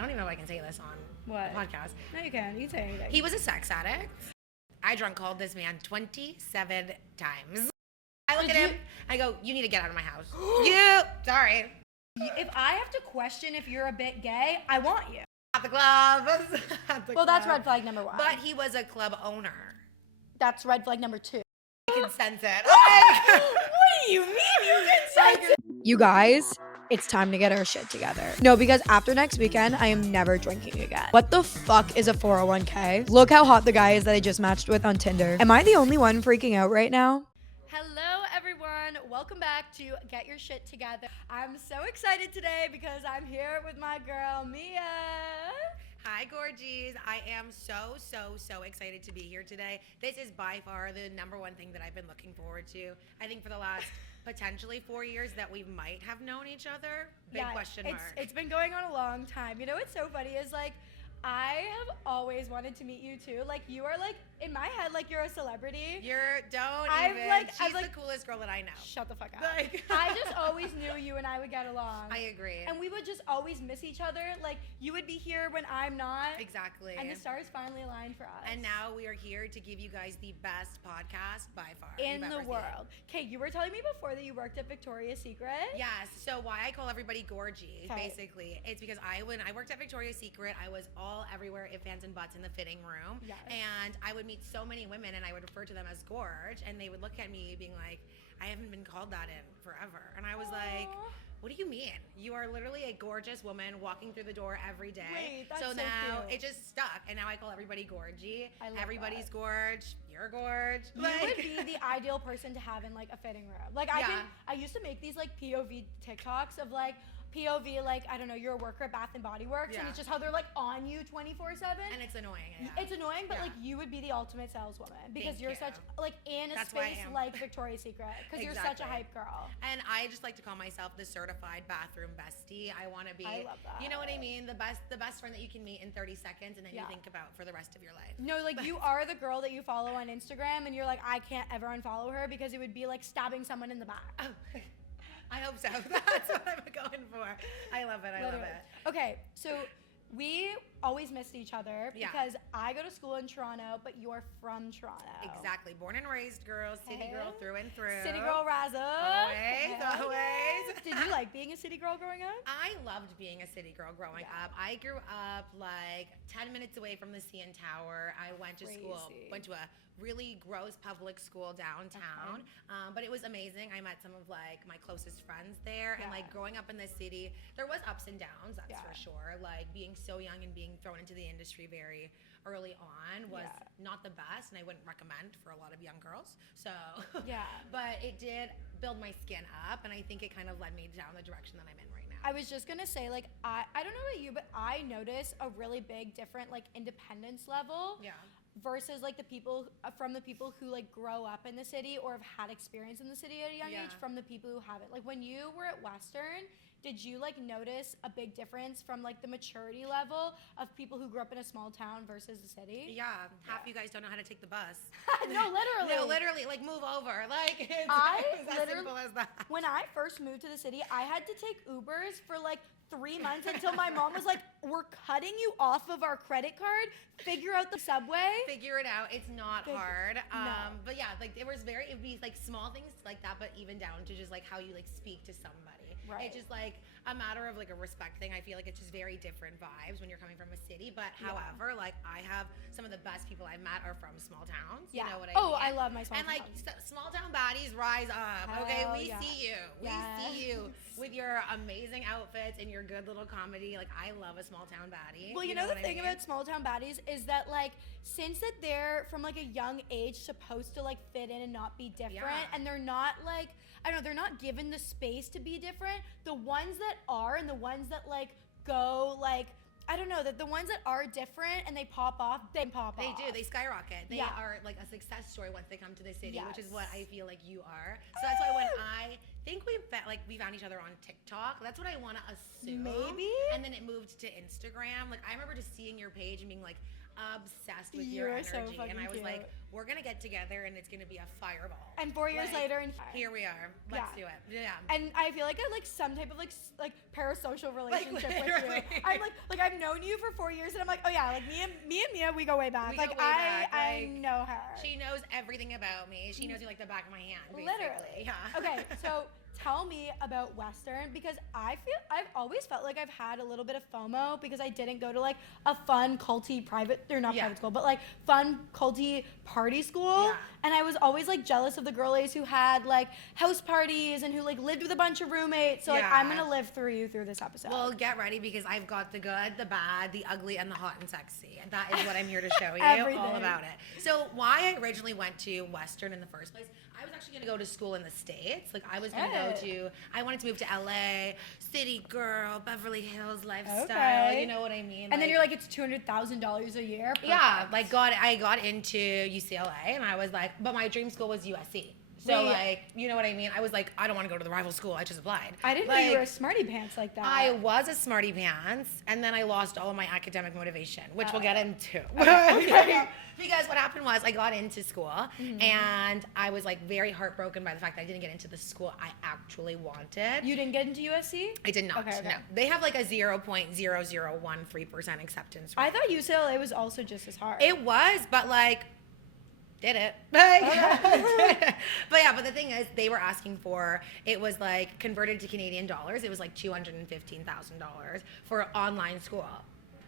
don't even know if I can say this on What? the podcast. No, you can. You can say anything. He was a sex addict. I drunk called this man 27 times. I look at him, I go, you need to get out of my house. Sorry. If I have to question if you're a bit gay, I want you. At the club. Well, that's red flag number 1. But he was a club owner. That's red flag number 2. I can sense it. What do you mean you can sense it? You guys, it's time to get our shit together. No, because after next weekend, I am never drinking again. What the fuck is a 401k? Look how hot the guy is that I just matched with on Tinder. Am I the only one freaking out right now? Hello, everyone. Welcome back to Get Your Shit Together. I'm so excited today because I'm here with my girl, Miah. Hi, Gorgies. I am so excited to be here today. This is by far the number one thing that I've been looking forward to. I think for the last potentially 4 years that we might have known each other. Big question mark. It's been going on a long time. You know what's so funny is like, I have always wanted to meet you too. Like you are like, in my head, like you're a celebrity. She's the coolest girl that I know. Shut the fuck up. Like, I just always knew you and I would get along. I agree. And we would just always miss each other. Like you would be here when I'm not. Exactly. And the stars finally aligned for us. And now we are here to give you guys the best podcast by far. In the world. Okay, you were telling me before that you worked at Victoria's Secret. Yes. So why I call everybody Gorgie, basically, it's because when I worked at Victoria's Secret, I was everywhere, if hands and butts in the fitting room. Yes. And I would meet so many women and I would refer to them as Gorge, and they would look at me being like, I haven't been called that in forever. And I was like, what do you mean? You are literally a gorgeous woman walking through the door every day. Wait, that's so now cute. it just stuck, and now I call everybody Gorgie. I love Everybody's that. Gorge. You're Gorge. You would be the ideal person to have in like a fitting room. Like I used to make these like POV TikToks of like POV, like, I don't know, you're a worker at Bath and Body Works, and it's just how they're like on you 24/7. And it's annoying. Yeah. It's annoying, but like you would be the ultimate saleswoman because you're such like in a space like Victoria's Secret because you're such a hype girl. And I just like to call myself the certified bathroom bestie. I want to be. I love that. You know what I mean? The best friend that you can meet in 30 seconds and then you think about for the rest of your life. No, like you are the girl that you follow on Instagram, and you're like, I can't ever unfollow her because it would be like stabbing someone in the back. Oh. I hope so. That's what I'm going for. I love it. I love it. Okay, so we always missed each other because I go to school in Toronto, but you're from Toronto. Exactly. Born and raised girl, city girl through and through. City girl Raza. Always. Did you like being a city girl growing up? I loved being a city girl growing up. I grew up like 10 minutes away from the CN Tower. I went to school, went to a really gross public school downtown, but it was amazing. I met some of like my closest friends there, and like growing up in the city, there was ups and downs, that's for sure. Like being so young and being thrown into the industry very early on was not the best, and I wouldn't recommend for a lot of young girls. So but it did build my skin up, and I think it kind of led me down the direction that I'm in right now. I was just gonna say, like, I don't know about you, but I notice a really big different like independence level versus like the people who like grow up in the city or have had experience in the city at a young age from the people who haven't. Like when you were at Western, did you like notice a big difference from like the maturity level of people who grew up in a small town versus the city? Yeah, half you guys don't know how to take the bus. No, literally. No, literally, like move over. Like it's as simple as that. When I first moved to the city, I had to take Ubers for like 3 months until my mom was like, we're cutting you off of our credit card. Figure out the subway. Figure it out. It's not hard. No. But yeah, like it would be like small things like that, but even down to just like how you like speak to somebody. Right. It's just like a matter of like a respect thing. I feel like it's just very different vibes when you're coming from a city. But however, like I have some of the best people I've met are from small towns. You know what I mean? Oh, I love my small towns. And like small town baddies rise up. Okay, we see you. We see you with your amazing outfits and your good little comedy. Like I love a small town baddie. Well, you know the thing about small town baddies is that like since that they're from like a young age supposed to like fit in and not be different, and they're not like, I don't know, they're not given the space to be different. The ones that are and the ones that like go like, I don't know, that the ones that are different and they pop off, they pop off. They do. They skyrocket. They are like a success story once they come to the city, which is what I feel like you are. So that's why when I think we found each other on TikTok. That's what I want to assume. Maybe. And then it moved to Instagram. Like, I remember just seeing your page and being like obsessed with your You're energy. so fucking and I was cute. like, we're gonna get together and it's gonna be a fireball. And 4 years Like, later, and here we are. Let's do it. Yeah. And I feel like I like some type of like parasocial relationship with you. literally. I'm like I've known you for 4 years, and I'm like, oh yeah, like me and Mia, we go way back. We like go way back, I like, know her. She knows everything about me. She knows me like the back of my hand. Basically. Literally. Yeah. Okay, so tell me about Western, because I've always felt like I've had a little bit of FOMO because I didn't go to like a fun culty private school, but like fun culty party school. Yeah. And I was always like jealous of the girlies who had like house parties and who like lived with a bunch of roommates. So like I'm gonna live through you through this episode. Well, get ready because I've got the good, the bad, the ugly, and the hot and sexy. And that is what I'm here to show you Everything. all about it. So why I originally went to Western in the first place, I was actually gonna go to school in the States. Like I was gonna I wanted to move to LA, city girl, Beverly Hills lifestyle. Okay. You know what I mean? and then you're like, it's $200,000 a year. yeah, Perfect. like I got into UCLA and I was like, but my dream school was USC. So Wait. like, you know what I mean? I was like, I don't want to go to the rival school. I just applied. I didn't know you were a smarty pants like that. I was a smarty pants, and then I lost all of my academic motivation, which we'll get into. Okay. Because what happened was I got into school, and I was like very heartbroken by the fact that I didn't get into the school I actually wanted. You didn't get into USC? I did not. Okay. No, they have like a 0.0013% acceptance rate. I thought UCLA was also just as hard. It was, but like, did it. But the thing is, they were asking for, it was like converted to Canadian dollars, it was like $215,000 for online school.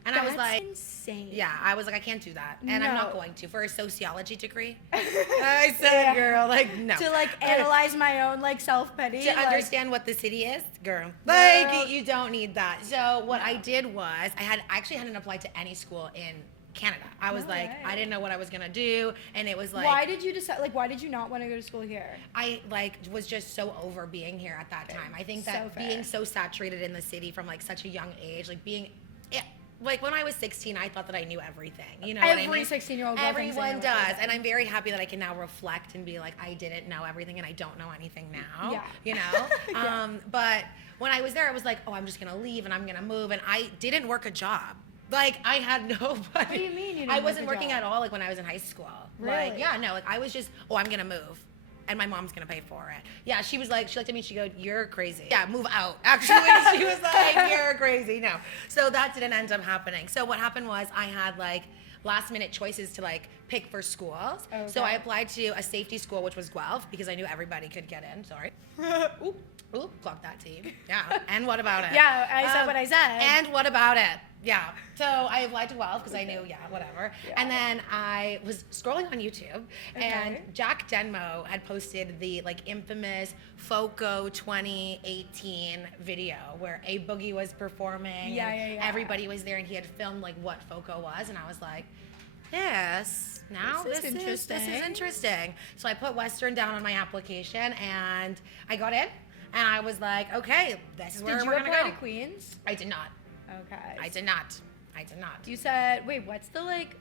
And I was like, insane. yeah, I was like, I can't do that. And I'm No. not going to. For a sociology degree. I said, girl, like, no. To like analyze my own like self-pity. To like, understand what the city is, girl. Like, you don't need that. So what I did was, I actually hadn't applied to any school in Canada. I was like, right. I didn't know what I was gonna do, and it was like, why did you decide? Like, why did you not want to go to school here? I like was just so over being here at that time. I think that So fair. being so saturated in the city from like such a young age, like being, like when I was 16, I thought that I knew everything. You know what I Every mean? 16-year-old girl thinks they Everyone know does, everything. and I'm very happy that I can now reflect and be like, I didn't know everything, and I don't know anything now. Yeah. You know. But when I was there, I was like, oh, I'm just gonna leave and I'm gonna move, and I didn't work a job. Like I had nobody. What do you mean you didn't I work wasn't a working job? at all. Like when I was in high school. Really? Like yeah, no. Like I was just, oh, I'm gonna move. And my mom's gonna pay for it. Yeah, she was like, she looked at me, she goes, you're crazy. Yeah, move out. Actually, she was like, you're crazy. No. So that didn't end up happening. So what happened was I had like last minute choices to like pick for schools. Okay. So I applied to a safety school, which was Guelph, because I knew everybody could get in. Sorry. Ooh, clock that team. Yeah. And what about it? Yeah, I said what I said. And what about it? Yeah. So I applied to Guelph because I knew, whatever. Yeah. And then I was scrolling on YouTube, and Jack Denmo had posted the like infamous FOCO 2018 video where A Boogie was performing. Yeah, and yeah. everybody was there, and he had filmed like what FOCO was, and I was like, this is interesting. So I put Western down on my application, and I got in, and I was like, okay, this is where Did you we're gonna apply go. to Queens? I did not. Okay. I did not. You said, wait, what's the like,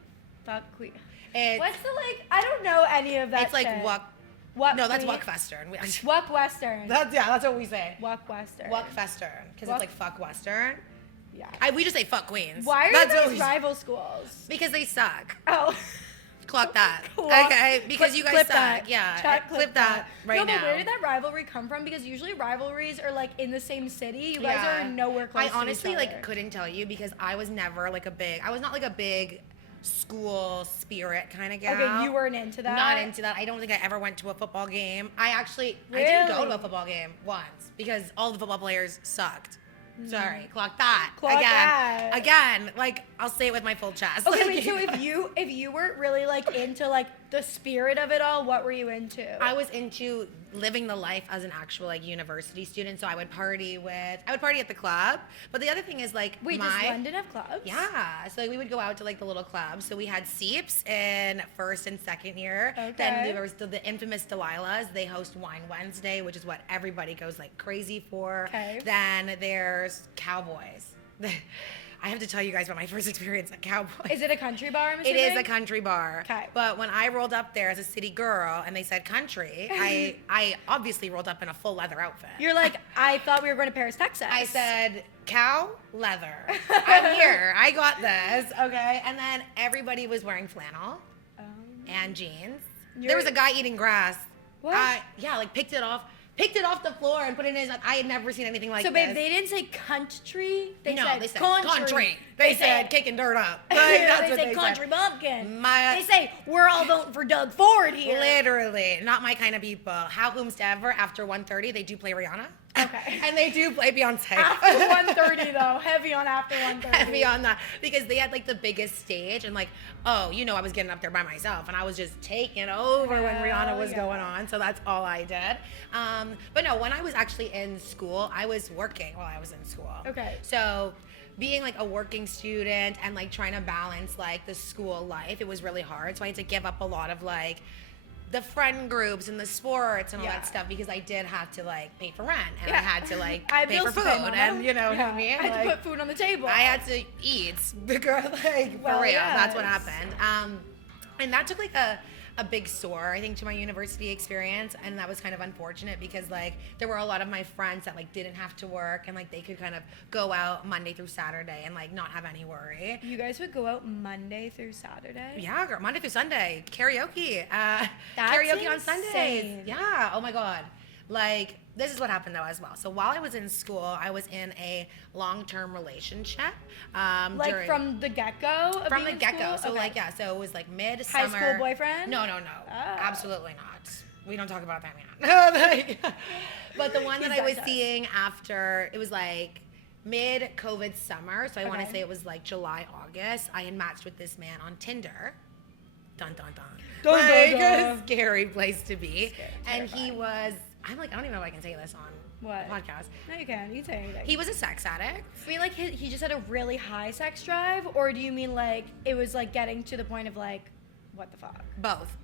fuck Queen? It's, What's the like? I don't know any of that. it's like shit. Wuck. Wuck No, that's Queen? Wuck Western. Wuck Western. That's what we say. Wuck Western. Wuck Western, because it's like fuck Western. Yeah. We just say fuck Queens. Why are That's what those we- rival schools? Because they suck. Oh. Clock that. Clock- Okay, because you guys clip suck. that. Yeah. Chat, clip that right no, now. but where did that rivalry come from? Because usually rivalries are like in the same city. You guys are nowhere close I to each honestly other. like couldn't tell you because I was never like I was not like a big school spirit kind of gal. Okay, you weren't into that? Not into that. I don't think I ever went to a football game. I didn't go to a football game once because all the football players sucked. Sorry, clock that. Clock that. Again, like I'll say it with my full chest. Okay, Like, wait, so if you weren't really like into like the spirit of it all, what were you into? I was into living the life as an actual like university student. So I would party at the club. But the other thing is like Wait, does London have clubs? Yeah. So like, we would go out to like the little clubs. So we had Seeps in first and second year. Okay. Then there was the infamous Delilahs. They host Wine Wednesday, which is what everybody goes like crazy for. Okay. Then there's Cowboys. I have to tell you guys about my first experience at Cowboy. Is it a country bar, I'm It assuming? is a country bar. Okay. But when I rolled up there as a city girl and they said country, I obviously rolled up in a full leather outfit. You're like, I thought we were going to Paris, Texas. I said, cow, leather. I'm here. I got this. Okay. And then everybody was wearing flannel and jeans. There was a guy eating grass. What? Yeah, like picked it off the floor and put it in his. I had never seen anything like so, this. babe, they didn't say country. They No, said they said country. They said kicking dirt up. Like, that's they what say country bumpkin. My- They say we're all voting for Doug Ford here. Literally, not my kind of people. How whomst ever after 1:30 they do play Rihanna. Okay. And they do play Beyonce. After 1:30 though, heavy on after 1:30. Heavy on that because they had like the biggest stage and like, oh, I was getting up there by myself and I was just taking over when Rihanna was going on. So that's all I did. But no, when I was actually in school, I was working while I was in school. Okay. So being like a working student and like trying to balance like the school life, it was really hard. So I had to give up a lot of like the friend groups and the sports and all that stuff because I did have to like pay for rent and I had to like pay for food and you know what I mean? I had to put food on the table. I had to eat because like for real, that's what happened. And that took like a big sore, I think, to my university experience, and that was kind of unfortunate because like there were a lot of my friends that like didn't have to work and like they could kind of go out Monday through Saturday and like not have any worry. You guys would go out Monday through Saturday? Yeah, girl, Monday through Sunday, karaoke. That's Karaoke on Sundays. insane. Yeah. Oh my God. Like this is what happened though as well. So while I was in school, I was in a long-term relationship. Like from the get-go? From the get-go. So like so it was like mid-summer. High school boyfriend? No. Oh. Absolutely not. We don't talk about that man. But the one that I was seeing after, it was like mid-COVID summer. So I want to say it was like July, August. I had matched with this man on Tinder. Dun, dun, dun. Dun, like dun, dun. a scary place to be. Scary, and he terrifying. was, I'm like, I don't even know if I can say this on What? the podcast. No, you can. You can say anything. He was a sex addict. You mean like he just had a really high sex drive? Or do you mean like it was like getting to the point of like, what the fuck? Both.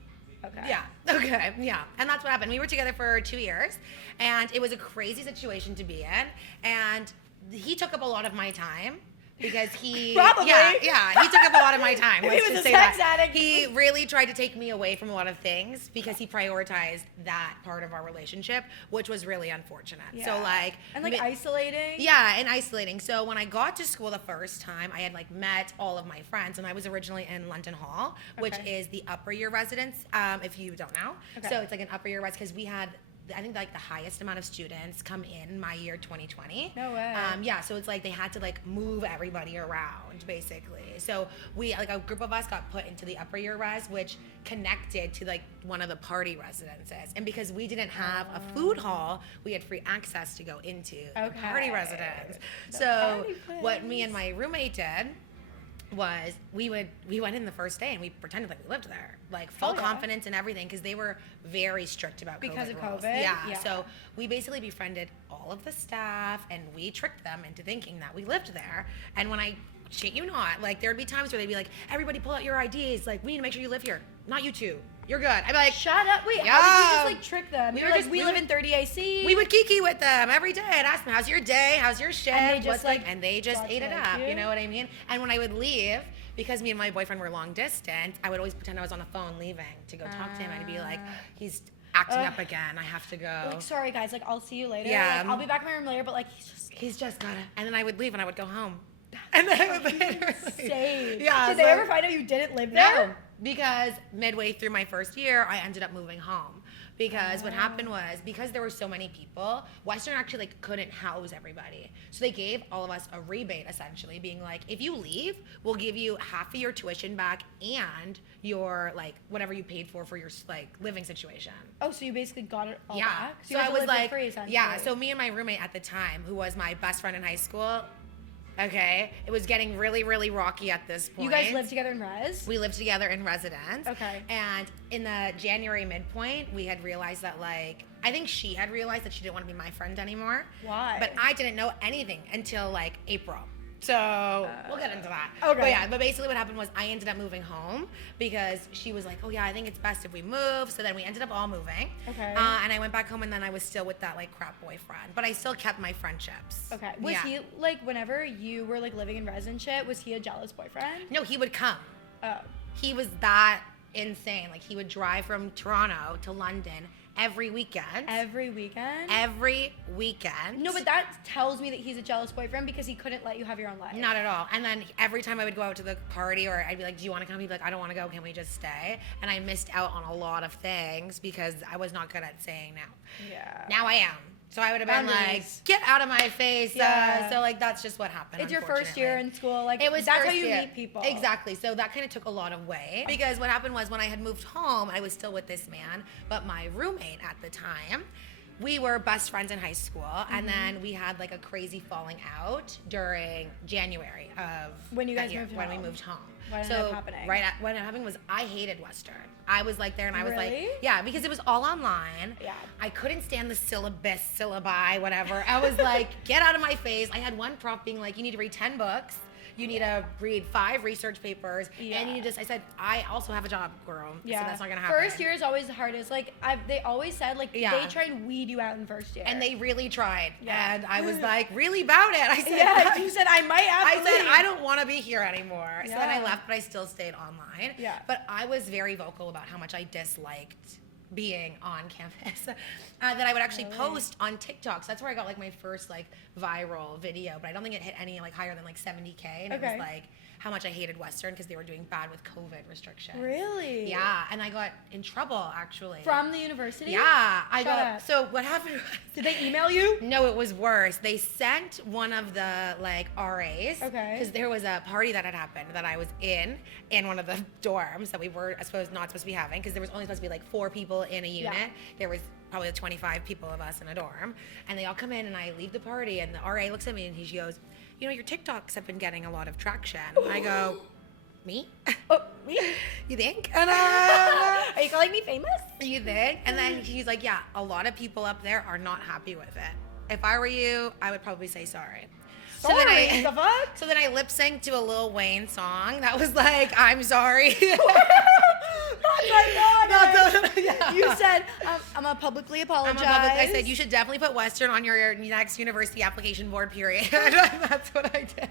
Okay. Yeah. Okay. Yeah. And that's what happened. We were together for 2 years, and it was a crazy situation to be in. And he took up a lot of my time because he Probably. Yeah. He took up a lot of my time. If Let's he was just a say sex that. addict. He really tried to take me away from a lot of things because he prioritized that part of our relationship, which was really unfortunate. Yeah. So like And like isolating? yeah, and isolating. So when I got to school the first time, I had like met all of my friends, and I was originally in London Hall, which is the upper year residence. If you don't know, so it's like an upper year res because we had, I think like the highest amount of students come in my year 2020. No way. Yeah, so it's like they had to like move everybody around basically. So we like a group of us got put into the upper year res, which connected to like one of the party residences. And because we didn't have a food hall, we had free access to go into the party residence. So what me and my roommate did was we went in the first day and we pretended like we lived there, like full confidence and everything, because they were very strict about Because COVID of rules. COVID? Yeah. So we basically befriended all of the staff and we tricked them into thinking that we lived there. And when I shit you not, like there'd be times where they'd be like, everybody pull out your IDs, like we need to make sure you live here, not you two. You're good. I'd be like, Shut up. Wait, Yeah. how did you just like trick them? We You were were like, just- we we live would- in 30 AC. we would kiki with them every day and ask them, how's your day? How's your shift? And they just, What's like, and they just got ate to it like up. you? You know what I mean? And when I would leave, because me and my boyfriend were long distance, I would always pretend I was on the phone leaving to go talk to him. I'd be like, he's acting up again. I have to go. Like, sorry guys, like I'll see you later. Yeah. Like, I'll be back in my room later, but like He's just gotta. And then I would leave and I would go home. And then I would literally. insane. Yeah. Did they ever find out you didn't live there? No, because midway through my first year, I ended up moving home. Because what happened was, because there were so many people, Western actually like couldn't house everybody. So they gave all of us a rebate essentially, being like, if you leave, we'll give you half of your tuition back and your like whatever you paid for your like living situation. Oh, so you basically got it all Yeah. back? So you I had to was live for like, free, essentially. yeah. So me and my roommate at the time, who was my best friend in high school, okay, it was getting really, really rocky at this point. You guys lived together in res? We lived together in residence. Okay. And in the January midpoint, we had realized that, like, I think she had realized that she didn't want to be my friend anymore. Why? But I didn't know anything until, like, April. So we'll get into that. Okay. But yeah, but basically what happened was I ended up moving home because she was like, oh yeah, I think it's best if we move. So then we ended up all moving. Okay. And I went back home and then I was still with that like crap boyfriend. But I still kept my friendships. Okay. Was he like, whenever you were like living in residentship, was he a jealous boyfriend? No, he would come. Oh. He was that insane. Like he would drive from Toronto to London every weekend. Every weekend? Every weekend. No, but that tells me that he's a jealous boyfriend because he couldn't let you have your own life. Not at all. And then every time I would go out to the party or I'd be like, do you want to come? He'd be like, I don't want to go. Can we just stay? And I missed out on a lot of things because I was not good at saying no. Yeah. Now I am. So I would have been Boundaries. like, get out of my face. Yeah. So like that's just what happened. It's your first year in school. Like, it was that's first how you year. meet people. Exactly. So that kind of took a lot of weight because what happened was when I had moved home, I was still with this man, but my roommate at the time, we were best friends in high school, and then we had like a crazy falling out during January of when you guys that year, moved when home. we moved home. What ended up happening? What happened was I hated Western. I was like there and I was Really? like, yeah, because it was all online. Yeah. I couldn't stand the syllabi, whatever. I was like, get out of my face. I had one prompt being like, you need to read 10 books. You need to read 5 research papers. Yeah. And you need to, I said, I also have a job, girl. Yeah. So that's not going to happen. First year is always the hardest. Like, they always said, like, Yeah. they try and weed you out in first year. And they really tried. Yeah. And I was like, really about it. I said, yeah, you said, I might have to I said, leave. I don't want to be here anymore. So then I Yeah. left, but I still stayed online. Yeah. But I was very vocal about how much I disliked being on campus. That I would actually post on TikTok. So that's where I got like my first like viral video. But I don't think it hit any like higher than like 70K. And it was like how much I hated Western because they were doing bad with COVID restrictions. Really? Yeah. And I got in trouble actually. From the university? Yeah. I Shut got. up. So what happened was, Did they email you? no, it was worse. They sent one of the like RAs. Okay. Because there was a party that had happened that I was in one of the dorms that we were not supposed to be having because there was only supposed to be like 4 people in a unit. Yeah. There was probably 25 people of us in a dorm, and they all come in and I leave the party and the RA looks at me and he goes, you know, your TikToks have been getting a lot of traction. And I go, me? Oh, me? You think? And Are you calling me famous? you think? And then he's like, yeah, a lot of people up there are not happy with it. If I were you, I would probably say sorry. Sorry, the fuck? So then I lip synced to a Lil Wayne song that was like, I'm sorry. Oh my God. Yeah. You said, I'm gonna publicly apologize. I said, you should definitely put Western on your next university application board, period. That's what I did.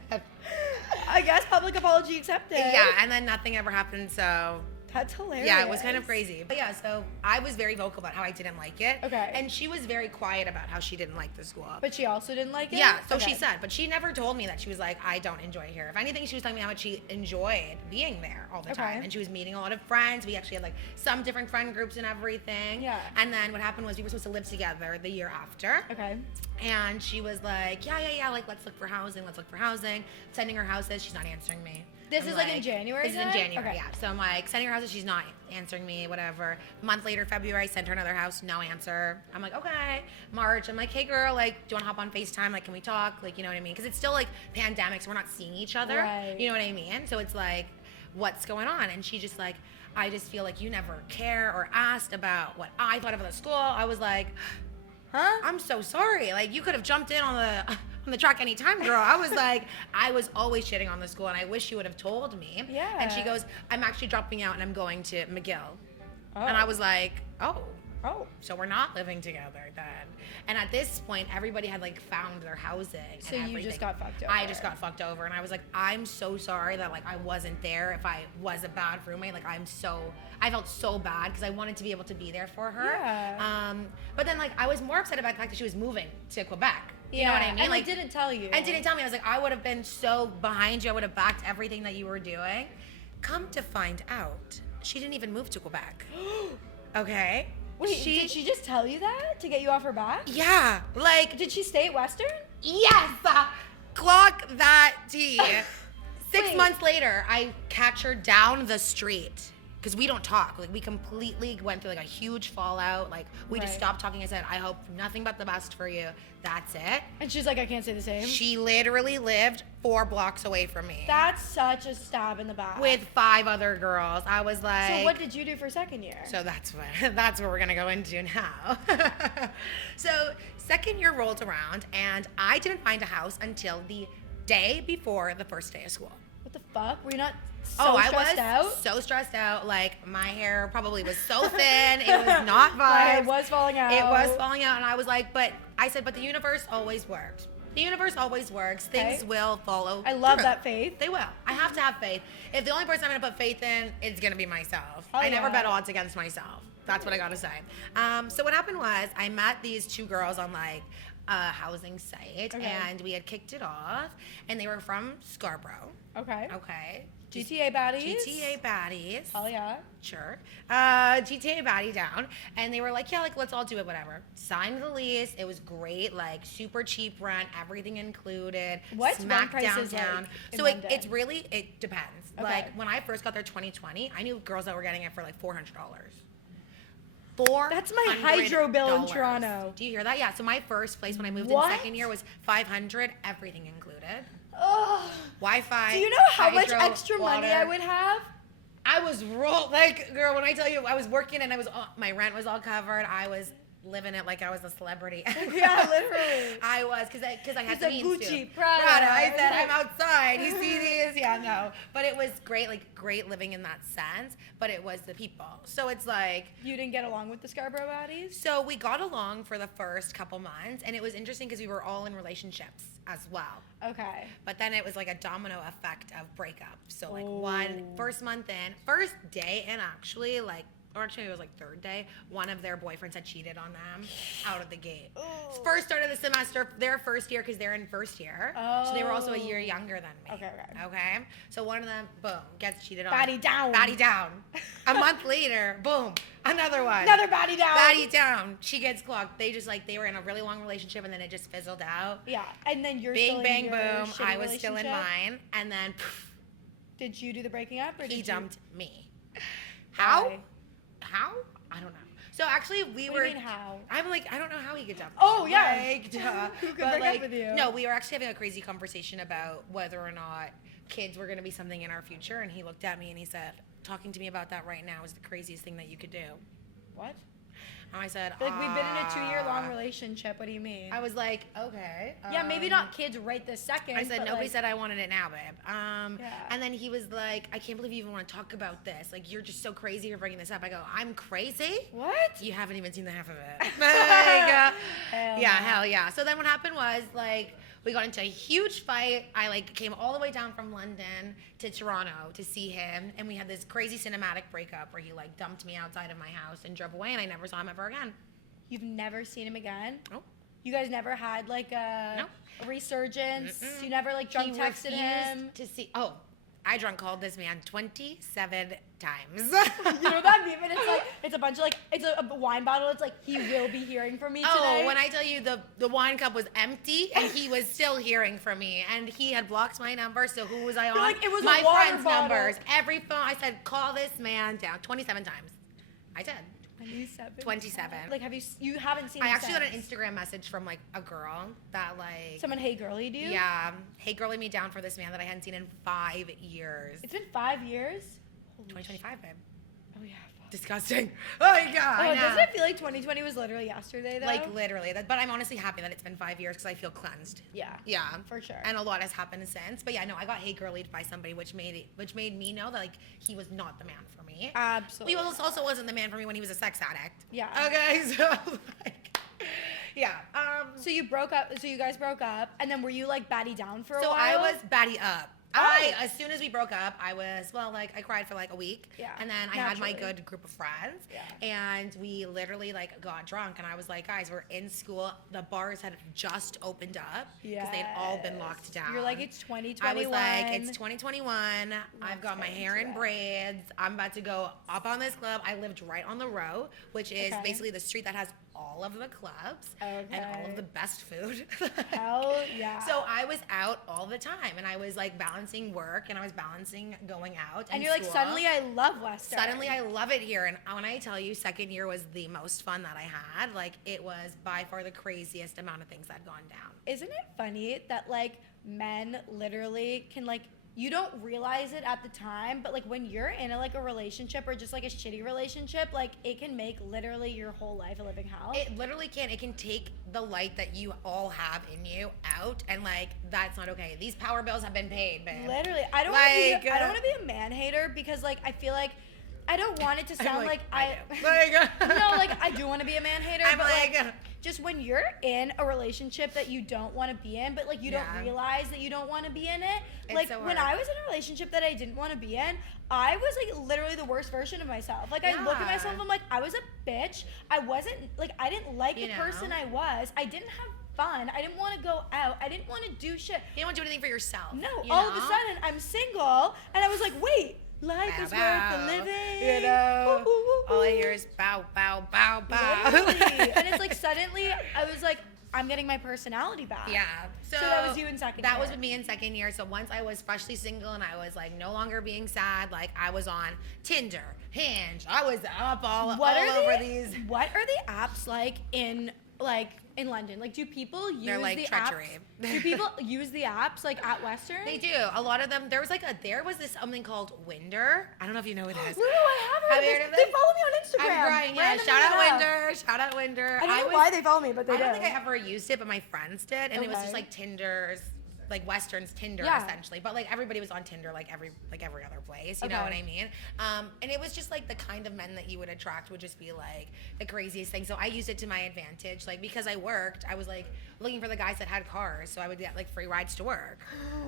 I guess public apology accepted. Yeah, and then nothing ever happened, so. That's hilarious. Yeah, it was kind of crazy. But yeah, so I was very vocal about how I didn't like it. Okay. And she was very quiet about how she didn't like the school. But she also didn't like it? Yeah, so Okay. she said, but she never told me that she was like, I don't enjoy it here. If anything, she was telling me how much she enjoyed being there all the time. And she was meeting a lot of friends. We actually had like some different friend groups and everything. Yeah. And then what happened was we were supposed to live together the year after. Okay. And she was like, yeah, like let's look for housing. Sending her houses, she's not answering me. This I'm is like in January? This is in then? January, Okay. yeah. So I'm like, sending her houses, she's not answering me, whatever. A month later, February, sent her another house, no answer. I'm like, okay. March, I'm like, hey girl, like, do you want to hop on FaceTime? Like, can we talk? Like, you know what I mean? Because it's still like pandemic, so we're not seeing each other. Right. You know what I mean? So it's like, what's going on? And she just like, I just feel like you never care or asked about what I thought of the school. I was like, Huh? I'm so sorry. Like, you could have jumped in on the track anytime, girl. I was like, I was always shitting on the school, and I wish you would have told me. Yeah. And she goes, I'm actually dropping out, and I'm going to McGill. Oh. And I was like, oh. Oh. So we're not living together then. And at this point, everybody had like found their housing. So and you everything. just got fucked over. I just got fucked over, and I was like, I'm so sorry that like I wasn't there. If I was a bad roommate, like I felt so bad because I wanted to be able to be there for her. Yeah. But then like I was more upset about the fact that she was moving to Quebec. You Yeah. know what I mean? And like they didn't tell you. And didn't tell me. I was like, I would have been so behind you. I would have backed everything that you were doing. Come to find out, she didn't even move to Quebec. Okay. Wait, did she just tell you that to get you off her back? Yeah. Like, Did she stay at Western? yes. Clock that tea. 6 Wait. months later, I catch her down the street. Because we don't talk. Like, we completely went through like a huge fallout. Like, we just Right. stopped talking. I said, I hope nothing but the best for you. That's it. And she's like, I can't say the same. She literally lived 4 blocks away from me. That's such a stab in the back. With 5 other girls. I was like. So what did you do for second year? So that's what we're gonna go into now. So second year rolled around, and I didn't find a house until the day before the first day of school. What the fuck? Were you not I stressed was out? so stressed out. Like, my hair probably was so thin. It was not vibes. My hair was falling out. It was falling out. And I was like, but the universe always works. The universe always works. Things will follow I love through. that faith. They will. I have to have faith. If the only person I'm going to put faith in, it's going to be myself. Oh, I never yeah. bet odds against myself. That's what I got to say. So what happened was I met these two girls on like a housing site, and we had kicked it off, and they were from Scarborough. Okay. Just GTA baddies. GTA baddies. Oh yeah. Sure. GTA baddie down. And they were like, yeah, like, let's all do it, whatever. Signed the lease. It was great. Like, super cheap rent, everything inclted. What's smack rent prices downtown. like in So London? it depends. Okay. Like, when I first got there 2020, I knew girls that were getting it for like $400. That's my hydro bill in $400. Toronto. Do you hear that? Yeah. So my first place when I moved What? in second year was $500, everything included. Ugh. Wi-Fi. Do you know how much hydro, extra money water. I would have? I was like, girl, when I tell you I was working and my rent was all covered, I was living it like I was a celebrity. Yeah, literally. I was, because I had It's to a be in Gucci, suit. Prada. I said, I'm outside. You see these? Yeah, no. But it was great, like, great living in that sense, but it was the people. So it's like... You didn't get along with the Scarborough baddies? So we got along for the first couple months, and it was interesting because we were all in relationships as well. Okay. But then it was like a domino effect of breakup. So like Oh. first day, and actually it was like third day, one of their boyfriends had cheated on them out of the gate. Oh. First start of the semester, their first year, because they're in first year. So they were also a year younger than me. Okay. So one of them, boom, gets cheated on. Baddie down. Baddie down. A month later, boom, another one. Another baddie down. Baddie down. She gets clocked. They just they were in a really long relationship, and then it just fizzled out. Yeah. And then you're Bing, still bang, in your boom. shitty I was still in relationship? mine. And then Did you do the breaking up? Or he did dumped me. How? Why? How? I don't know. So actually, What do you mean how? I'm like, I don't know how he could dump me. Oh, yeah. Like, duh. Who could But, break up with you? No, we were actually having a crazy conversation about whether or not kids were going to be something in our future. And he looked at me and he said, talking to me about that right now is the craziest thing that you could do. What? And I said, Like, we've been in a 2-year-long relationship. What do you mean? I was like, okay. Yeah, maybe not kids right this second. I said, but nobody like, said I wanted it now, babe. Yeah. And then he was like, I can't believe you even want to talk about this. Like, you're just so crazy for bringing this up. I go, I'm crazy? What? You haven't even seen the half of it. Like, Hell yeah, no. hell yeah. So then what happened was, like, we got into a huge fight. I, like, came all the way down from London to Toronto to see him. And we had this crazy cinematic breakup where he, like, dumped me outside of my house and drove away. And I never saw him ever again. You've never seen him again? Nope. You guys never had like a Nope. resurgence? Mm-mm. You never like drunk He texted him? refused to see. Oh, I drunk called this man 27 times. You know that meme? And it's like, it's a bunch of like, it's a wine bottle. It's like, he will be hearing from me today. Oh, when I tell you the wine cup was empty and he was still hearing from me, and he had blocked my number. So who was I on? like, it was a my water friends' bottle. numbers. Every phone. I said, call this man down 27 times. I did. 27. Like, you haven't seen I him actually got an since? Instagram message from like a girl that like. Someone, hey girly, do you? Yeah. Hey, girly me down for this man that I hadn't seen in 5 years. It's been 5 years? Holy 2025, babe. Oh yeah. Disgusting. Oh my god. Oh, I know. doesn't it feel like 2020 was literally yesterday though? Like literally, but I'm honestly happy that it's been 5 years because I feel cleansed. Yeah. Yeah, For sure. And a lot has happened since. But yeah, no, I got hate girlied by somebody, which made me know that like he was not the man for me. Absolutely. He also wasn't the man for me when he was a sex addict. Yeah. Okay, so like, yeah. So you broke up. So you guys broke up, and then were you like baddie down for a So while? I was baddie up. Oh. As soon as we broke up, I cried for like a week. Yeah, And then I had my naturally. good group of friends. Yeah. And we literally like got drunk, and I was like, guys, we're in school. The bars had just opened up because they'd all been locked down. You're like, it's 2021. I was like, it's 2021. I've got my get hair into in it. braids. I'm about to go up on this club. I lived right on the row, which is Okay. basically the street that has all of the clubs and all Okay. of the best food. Hell yeah. So I was out all the time, and I was like balancing work, and I was balancing going out. And you're like, school. suddenly I love Western. Suddenly I love it here. And when I tell you, second year was the most fun that I had. Like, it was by far the craziest amount of things that had gone down. Isn't it funny that like men literally can like you don't realize it at the time, but like when you're in a relationship or just like a shitty relationship, like it can make literally your whole life a living hell. It literally can. It can take the light that you all have in you out, and like that's not okay. These power bills have been paid, babe. Literally, I don't want to be a man hater because like I feel like I don't want it to sound like I no, like I do want to be a man hater, but like just when you're in a relationship that you don't want to be in, but like you don't realize that you don't want to be in it. It's like so when I was in a relationship that I didn't want to be in, I was like literally the worst version of myself. Like I look at myself, I'm like, I was a bitch. I wasn't like, I didn't like the person I was. I didn't have fun. I didn't want to go out. I didn't want to do shit. You didn't want to do anything for yourself. No, all of a sudden I'm single, and I was like, wait. Life is worth the living. You know, all I hear is bow, bow, bow, bow. And it's like suddenly I was like, I'm getting my personality back. Yeah. So that was you in second year. That was with me in second year. So once I was freshly single and I was like no longer being sad, like I was on Tinder, Hinge. I was up all over these. What are the apps like in London? Like, do people use the treachery. apps? Do people use the apps like at Western? They do. A lot of them. There was this something called Winder. I don't know if you know what it is. No, I have heard of this. They follow me on Instagram. I'm crying. Yeah, shout out Winder. I don't know why they follow me, but they do. I don't think I ever used it, but my friends did, and it was just like Tinder's. Like Western's Tinder essentially, but like everybody was on Tinder like every other place, you know what I mean? And it was just like the kind of men that you would attract would just be like the craziest thing. So I used it to my advantage, like because I worked, I was like looking for the guys that had cars, so I would get like free rides to work.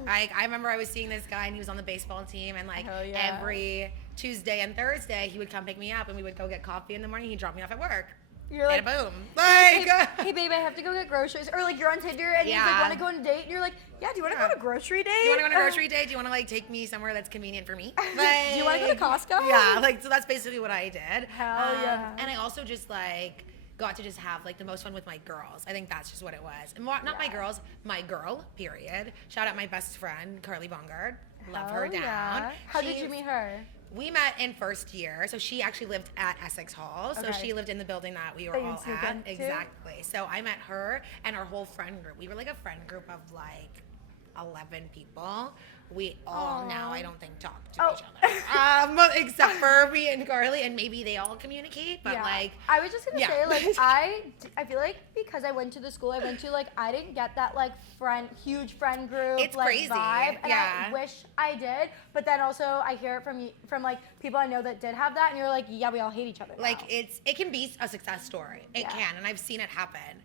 Like I remember I was seeing this guy and he was on the baseball team, and like every Tuesday and Thursday he would come pick me up and we would go get coffee in the morning. He'd drop me off at work. You're like, and boom. Like, hey, babe, I have to go get groceries. Or like you're on Tinder and he's like, want to go on a date? And you're like, yeah, do you want to go on a grocery date? Do you want to go on a grocery date? Do you want to like take me somewhere that's convenient for me? Like, do you want to go to Costco? Yeah, like so that's basically what I did. Hell yeah. And I also just like got to just have like the most fun with my girls. I think that's just what it was. And not my girls, my girl, period. Shout out my best friend, Carly Bongard. Love her down. Yeah. How did you meet her? We met in first year, so she actually lived at Essex Hall. So she lived in the building that we were all at. Exactly. So I met her and our whole friend group. We were like a friend group of like 11 people. We all now, I don't think, talk to each other. Except for me and Carly, and maybe they all communicate, but like. I was just gonna say, like, I feel like because I went to the school I went to, like, I didn't get that, like, huge friend group, it's like, crazy. vibe. And I wish I did, but then also I hear it from like, people I know that did have that, and you're like, yeah, we all hate each other now. Like, it can be a success story. It can, and I've seen it happen.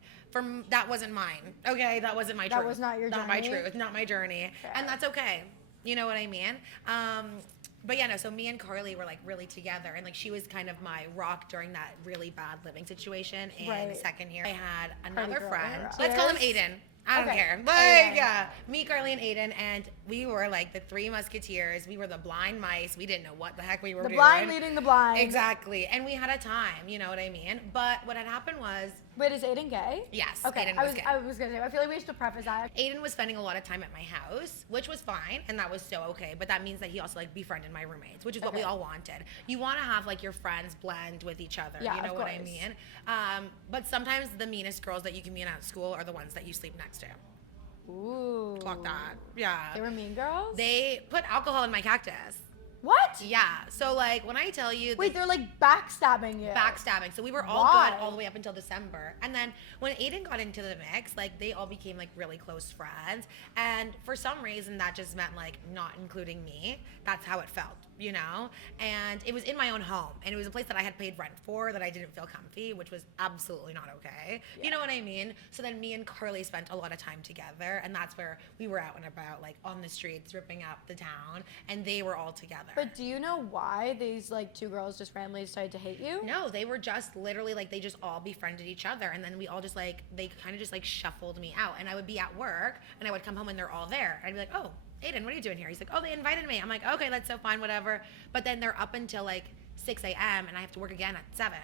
That wasn't mine. Okay, that wasn't my truth. That was not your journey. Not my truth. Not my journey. Fair. And that's okay. You know what I mean? But yeah, no. So me and Carly were like really together, and like she was kind of my rock during that really bad living situation in second year. I had another friend. Let's call him Aiden. I don't care. Like, me, Carly, and Aiden, and we were like the three musketeers. We were the blind mice. We didn't know what the heck we were doing. The blind leading the blind. Exactly. And we had a time, you know what I mean? But what had happened was... Wait, is Aiden gay? Yes, okay. Aiden was gay. I was going to say, I feel like we should preface that. Aiden was spending a lot of time at my house, which was fine, and that was so okay. But that means that he also like befriended my roommates, which is what we all wanted. You want to have like your friends blend with each other, you know what I mean? But sometimes the meanest girls that you can meet at school are the ones that you sleep next to. Ooh. Clock that. Yeah. They were mean girls? They put alcohol in my cactus. What? Yeah. So, like, when I tell you... Wait, they're, like, backstabbing you. Backstabbing. So, we were all good all the way up until December. And then, when Aiden got into the mix, like, they all became, like, really close friends. And for some reason, that just meant, like, not including me. That's how it felt, you know? And it was in my own home. And it was a place that I had paid rent for that I didn't feel comfy, which was absolutely not okay. Yeah. You know what I mean? So, then me and Carly spent a lot of time together. And that's where we were out and about, like, on the streets, ripping up the town. And they were all together. But do you know why these like two girls just randomly decided to hate you? No, they were just literally like they just all befriended each other, and then we all just like they kind of just like shuffled me out, and I would be at work and I would come home and they're all there. I'd be like, oh, Aiden, what are you doing here? He's like, oh, they invited me. I'm like, okay, that's so fine, whatever. But then they're up until like 6 a.m. and I have to work again at 7.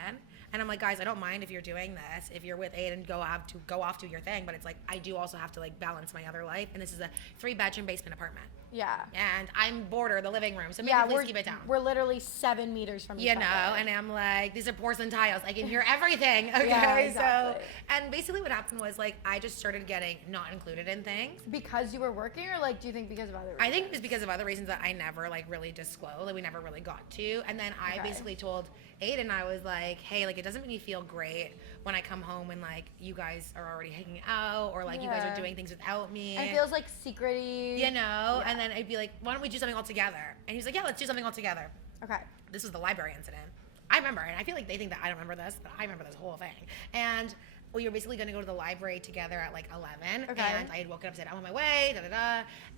And I'm like, guys, I don't mind if you're doing this. If you're with Aiden, go off to your thing. But it's like, I do also have to like balance my other life. And this is a 3-bedroom basement apartment. Yeah. And I'm border the living room. So maybe please keep it down. We're literally 7 meters from each other. You know, and I'm like, these are porcelain tiles. I can hear everything. Okay. Yeah, exactly. So, and basically what happened was like, I just started getting not included in things. Because you were working, or like, do you think because of other reasons? I think it was because of other reasons that I never like really disclosed. Like we never really got to. And then I basically told Aiden, I was like, hey, like it doesn't make me feel great when I come home and like you guys are already hanging out or like you guys are doing things without me. And it feels like secret-y. You know? And then I'd be like, why don't we do something all together? And he was like, yeah, let's do something all together. Okay. This was the library incident. I remember, and I feel like they think that I don't remember this, but I remember this whole thing. And we were basically going to go to the library together at like 11. Okay. And I had woken up and said, I'm on my way,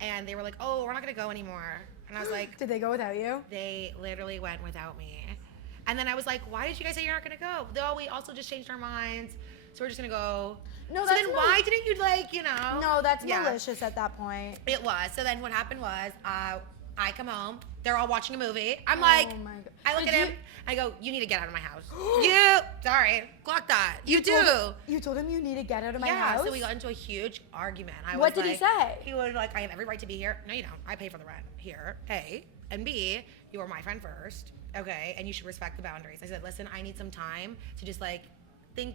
And they were like, oh, we're not going to go anymore. And I was like, did they go without you? They literally went without me. And then I was like, why did you guys say you're not going to go? No, we also just changed our minds. So we're just going to go. No, so then why didn't you like, you know? No, that's malicious at that point. It was. So then what happened was, I come home. They're all watching a movie. I'm like, my God. I look at him. I go, you need to get out of my house. Sorry, clock that. You told him you need to get out of my house? Yeah, so we got into a huge argument. What did he say? He was like, I have every right to be here. No, you don't. I pay for the rent here, A. And B, you are my friend first, okay? And you should respect the boundaries. I said, listen, I need some time to just like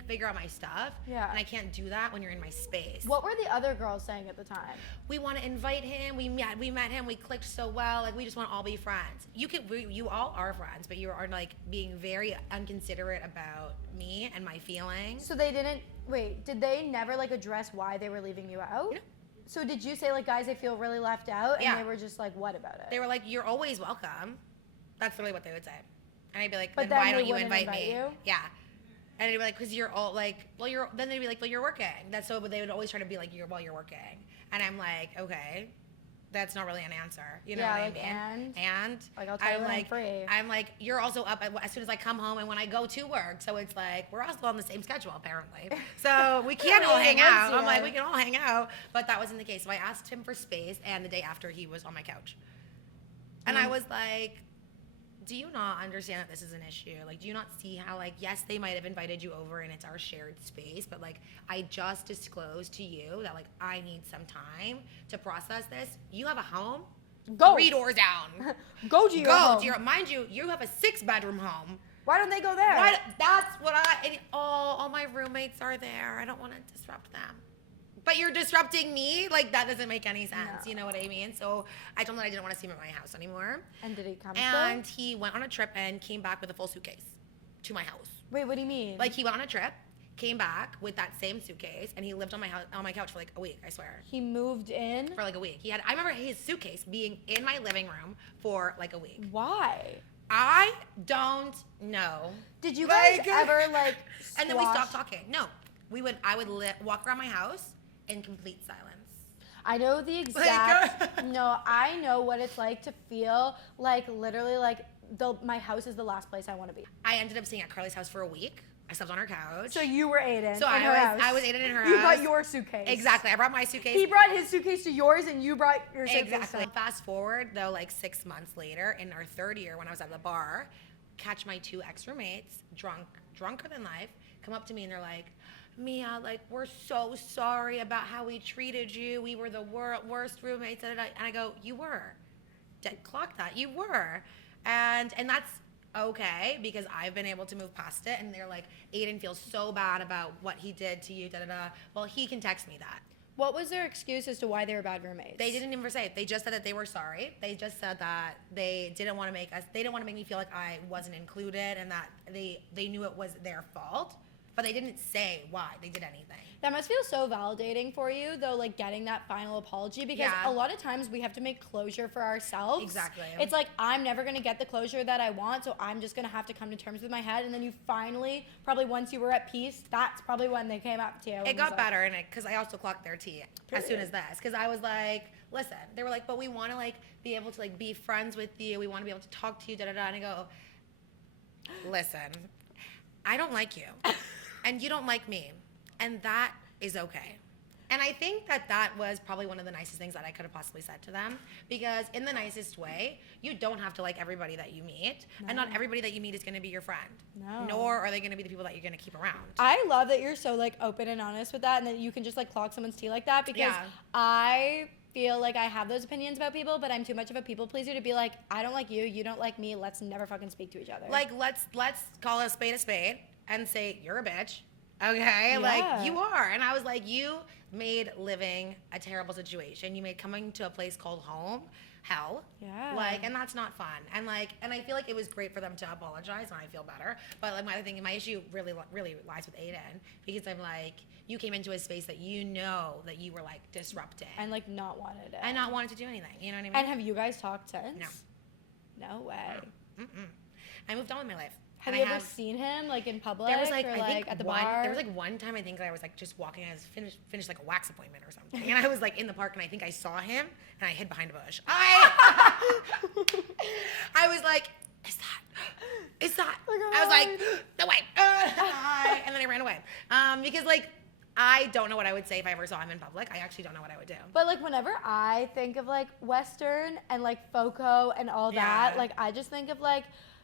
figure out my stuff. Yeah. And I can't do that when you're in my space. What were the other girls saying at the time? We want to invite him. We met him. We clicked so well. Like we just want to all be friends. You all are friends, but you are like being very unconsiderate about me and my feelings. So they didn't did they never like address why they were leaving you out? No. So did you say like, guys, I feel really left out? And they were just like, what about it? They were like, you're always welcome. That's literally what they would say. And I'd be like, then why don't you invite me? Yeah. And they'd be like, because you're all like, then they'd be like, well, you're working. That's so, but they would always try to be like, you're working. And I'm like, okay, that's not really an answer. You know what I mean? And like, I'll tell you I'm free. I'm like, you're also up as soon as I come home and when I go to work. So it's like, we're also on the same schedule, apparently. So we can't all hang out. I'm like, we can all hang out. But that wasn't the case. So I asked him for space, and the day after, he was on my couch. And I was like, do you not understand that this is an issue? Like, do you not see how, like, yes, they might have invited you over and it's our shared space, but, like, I just disclosed to you that, like, I need some time to process this. You have a home? Go. 3 doors down. Go to your home. Mind you, you have a 6-bedroom home. Why don't they go there? That's what all my roommates are there. I don't want to disrupt them. But you're disrupting me? Like, that doesn't make any sense. No. You know what I mean? So I told him that I didn't want to see him at my house anymore. And did he come And he went on a trip and came back with a full suitcase to my house. Wait, what do you mean? Like, he went on a trip, came back with that same suitcase, and he lived on my couch for like a week, I swear. He moved in? For like a week. I remember his suitcase being in my living room for like a week. Why? I don't know. Did you guys ever like And then we stopped talking. No. I would walk around my house in complete silence. I know the exact. No, I know what it's like to feel like literally like my house is the last place I want to be. I ended up staying at Carly's house for a week. I slept on her couch. So you were Aiden. So I was Aiden in her house. You brought your suitcase. Exactly. I brought my suitcase. He brought his suitcase to yours, and you brought your suitcase. Exactly. Fast forward though, like 6 months later, in our 3rd year, when I was at the bar, catch my 2 ex-roommates, drunker than life, come up to me and they're like, Miah, like, we're so sorry about how we treated you. We were the worst roommates. And I go, you were. Dead clock that. You were. And that's okay, because I've been able to move past it. And they're like, Aiden feels so bad about what he did to you, da-da-da. Well, he can text me that. What was their excuse as to why they were bad roommates? They didn't even say it. They just said that they were sorry. They just said that they didn't want to make me feel like I wasn't included, and that they knew it was their fault. But they didn't say why they did anything. That must feel so validating for you, though, like getting that final apology, because a lot of times we have to make closure for ourselves. Exactly. It's like, I'm never going to get the closure that I want, so I'm just going to have to come to terms with my head. And then you finally, probably once you were at peace, that's probably when they came up to you. It got better, and because I also clocked their tea as soon as this. Because I was like, listen, they were like, but we want to like be able to like be friends with you. We want to be able to talk to you, da-da-da. And I go, listen, I don't like you. And you don't like me. And that is okay. And I think that was probably one of the nicest things that I could have possibly said to them, because in the nicest way, you don't have to like everybody that you meet, and not everybody that you meet is going to be your friend. No. Nor are they going to be the people that you're going to keep around. I love that you're so like open and honest with that, and that you can just like clog someone's tea like that, because I feel like I have those opinions about people, but I'm too much of a people pleaser to be like, I don't like you, you don't like me, let's never fucking speak to each other. Like, let's call a spade and say, you're a bitch. Okay? Yeah. Like, you are. And I was like, you made living a terrible situation. You made coming to a place called home hell. Yeah. Like, and that's not fun. And like, and I feel like it was great for them to apologize, and I feel better. But like, my issue really lies with Aiden, because I'm like, you came into a space that you know that you were like disrupting. And like not wanted it. And not wanted to do anything. You know what I mean? And have you guys talked since? No. No way. Mm-mm. I moved on with my life. Have you ever seen him like in public? There was like, or, I think at the one, bar? there was like one time I think that I was like just walking, I was finished like a wax appointment or something, and I was like in the park, and I think I saw him, and I hid behind a bush. I was like, is that? Oh, I was like, no way, and then I ran away, because like, I don't know what I would say if I ever saw him in public. I actually don't know what I would do. But like whenever I think of like Western and like FOCO and all that, like I just think of like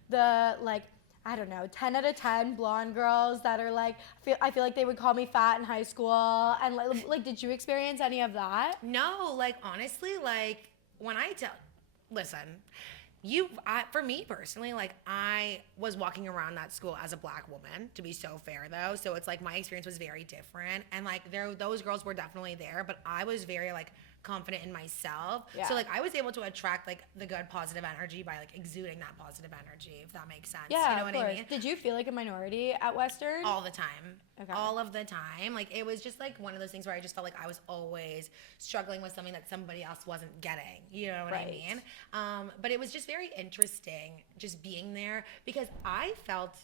the like, I don't know, 10 out of 10 blonde girls that are like, I feel like they would call me fat in high school. And like did you experience any of that? No, like honestly, like when I listen, for me personally, like I was walking around that school as a black woman, to be so fair though. So it's like my experience was very different, and like those girls were definitely there, but I was very like confident in myself. Yeah. So like I was able to attract like the good positive energy by like exuding that positive energy, if that makes sense. Yeah, you know of what course. I mean? Did you feel like a minority at Western? All the time. Okay. All of the time. Like it was just like one of those things where I just felt like I was always struggling with something that somebody else wasn't getting. You know what I mean? But it was just very interesting just being there, because I felt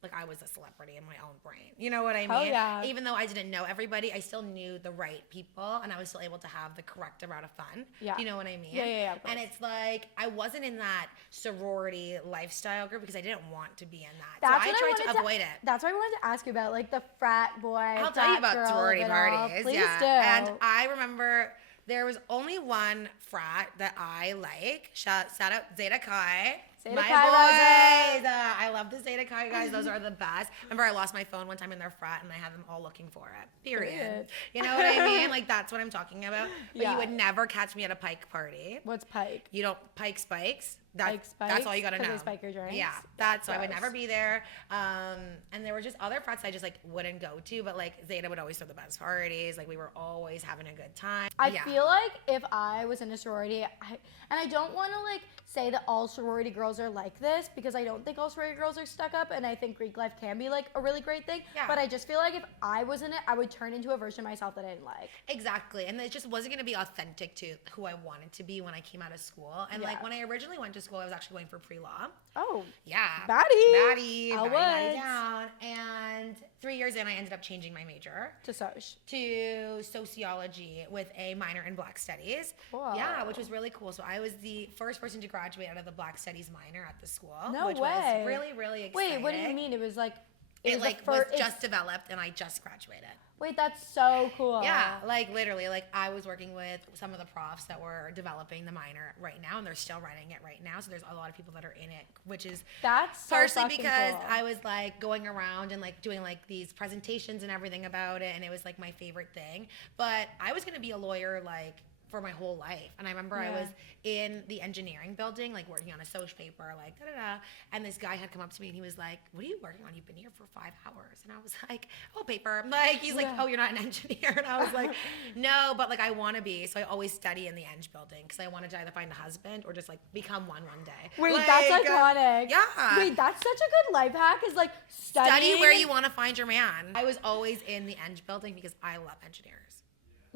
like I was a celebrity in my own brain. You know what I mean? Oh, yeah. Even though I didn't know everybody, I still knew the right people, and I was still able to have the correct amount of fun. Yeah. You know what I mean? Yeah. And it's like, I wasn't in that sorority lifestyle group because I didn't want to be in that. That's so I tried to avoid it. That's what I wanted to ask you about, like the frat boy. I'll tell you about sorority parties. Please yeah. do. And I remember there was only one frat that I like. Shout out Zeta Chi. Zeta my Chi boys. Rose. I love the Zeta Chi guys. Those are the best. Remember, I lost my phone one time in their frat, and I had them all looking for it. Period. You know what I mean? Like, that's what I'm talking about. But Yeah. you would never catch me at a Pike party. What's Pike? You don't Pike Spikes. Pike Spikes? That's all you gotta know. Because there's biker drinks? Yeah, so I would never be there. And there were just other frats I just like wouldn't go to, but like Zeta would always throw the best parties. Like we were always having a good time. I feel like if I was in a sorority, and I don't want to like say that all sorority girls are like this, because I don't think all sorority girls are stuck up, and I think Greek life can be like a really great thing. Yeah. But I just feel like if I was in it, I would turn into a version of myself that I didn't like. Exactly. And it just wasn't going to be authentic to who I wanted to be when I came out of school. And like when I originally went to school, I was actually going for pre-law. Oh. Yeah. Baddie down. And 3 years in, I ended up changing my major to sociology with a minor in Black Studies. Cool. Yeah, which was really cool. So I was the first person to graduate out of the Black Studies minor at the school. No which way. was really, really exciting. Wait, what do you mean? It was like It was just developed, and I just graduated. Wait, that's so cool. Yeah, like literally, like I was working with some of the profs that were developing the minor right now, and they're still running it right now. So there's a lot of people that are in it, which is that's so partially fucking because cool. I was like going around and like doing like these presentations and everything about it, and it was like my favorite thing. But I was gonna be a lawyer like for my whole life. And I remember I was in the engineering building, like working on a social paper, like and this guy had come up to me and he was like, "What are you working on? You've been here for 5 hours." And I was like, "Oh, paper." Like, he's like, "Oh, you're not an engineer." And I was like, "No, but like I want to be." So I always study in the eng building because I wanted to either find a husband or just like become one day. Wait, like, that's iconic. Yeah. Wait, that's such a good life hack, is like study where you want to find your man. I was always in the eng building because I love engineers.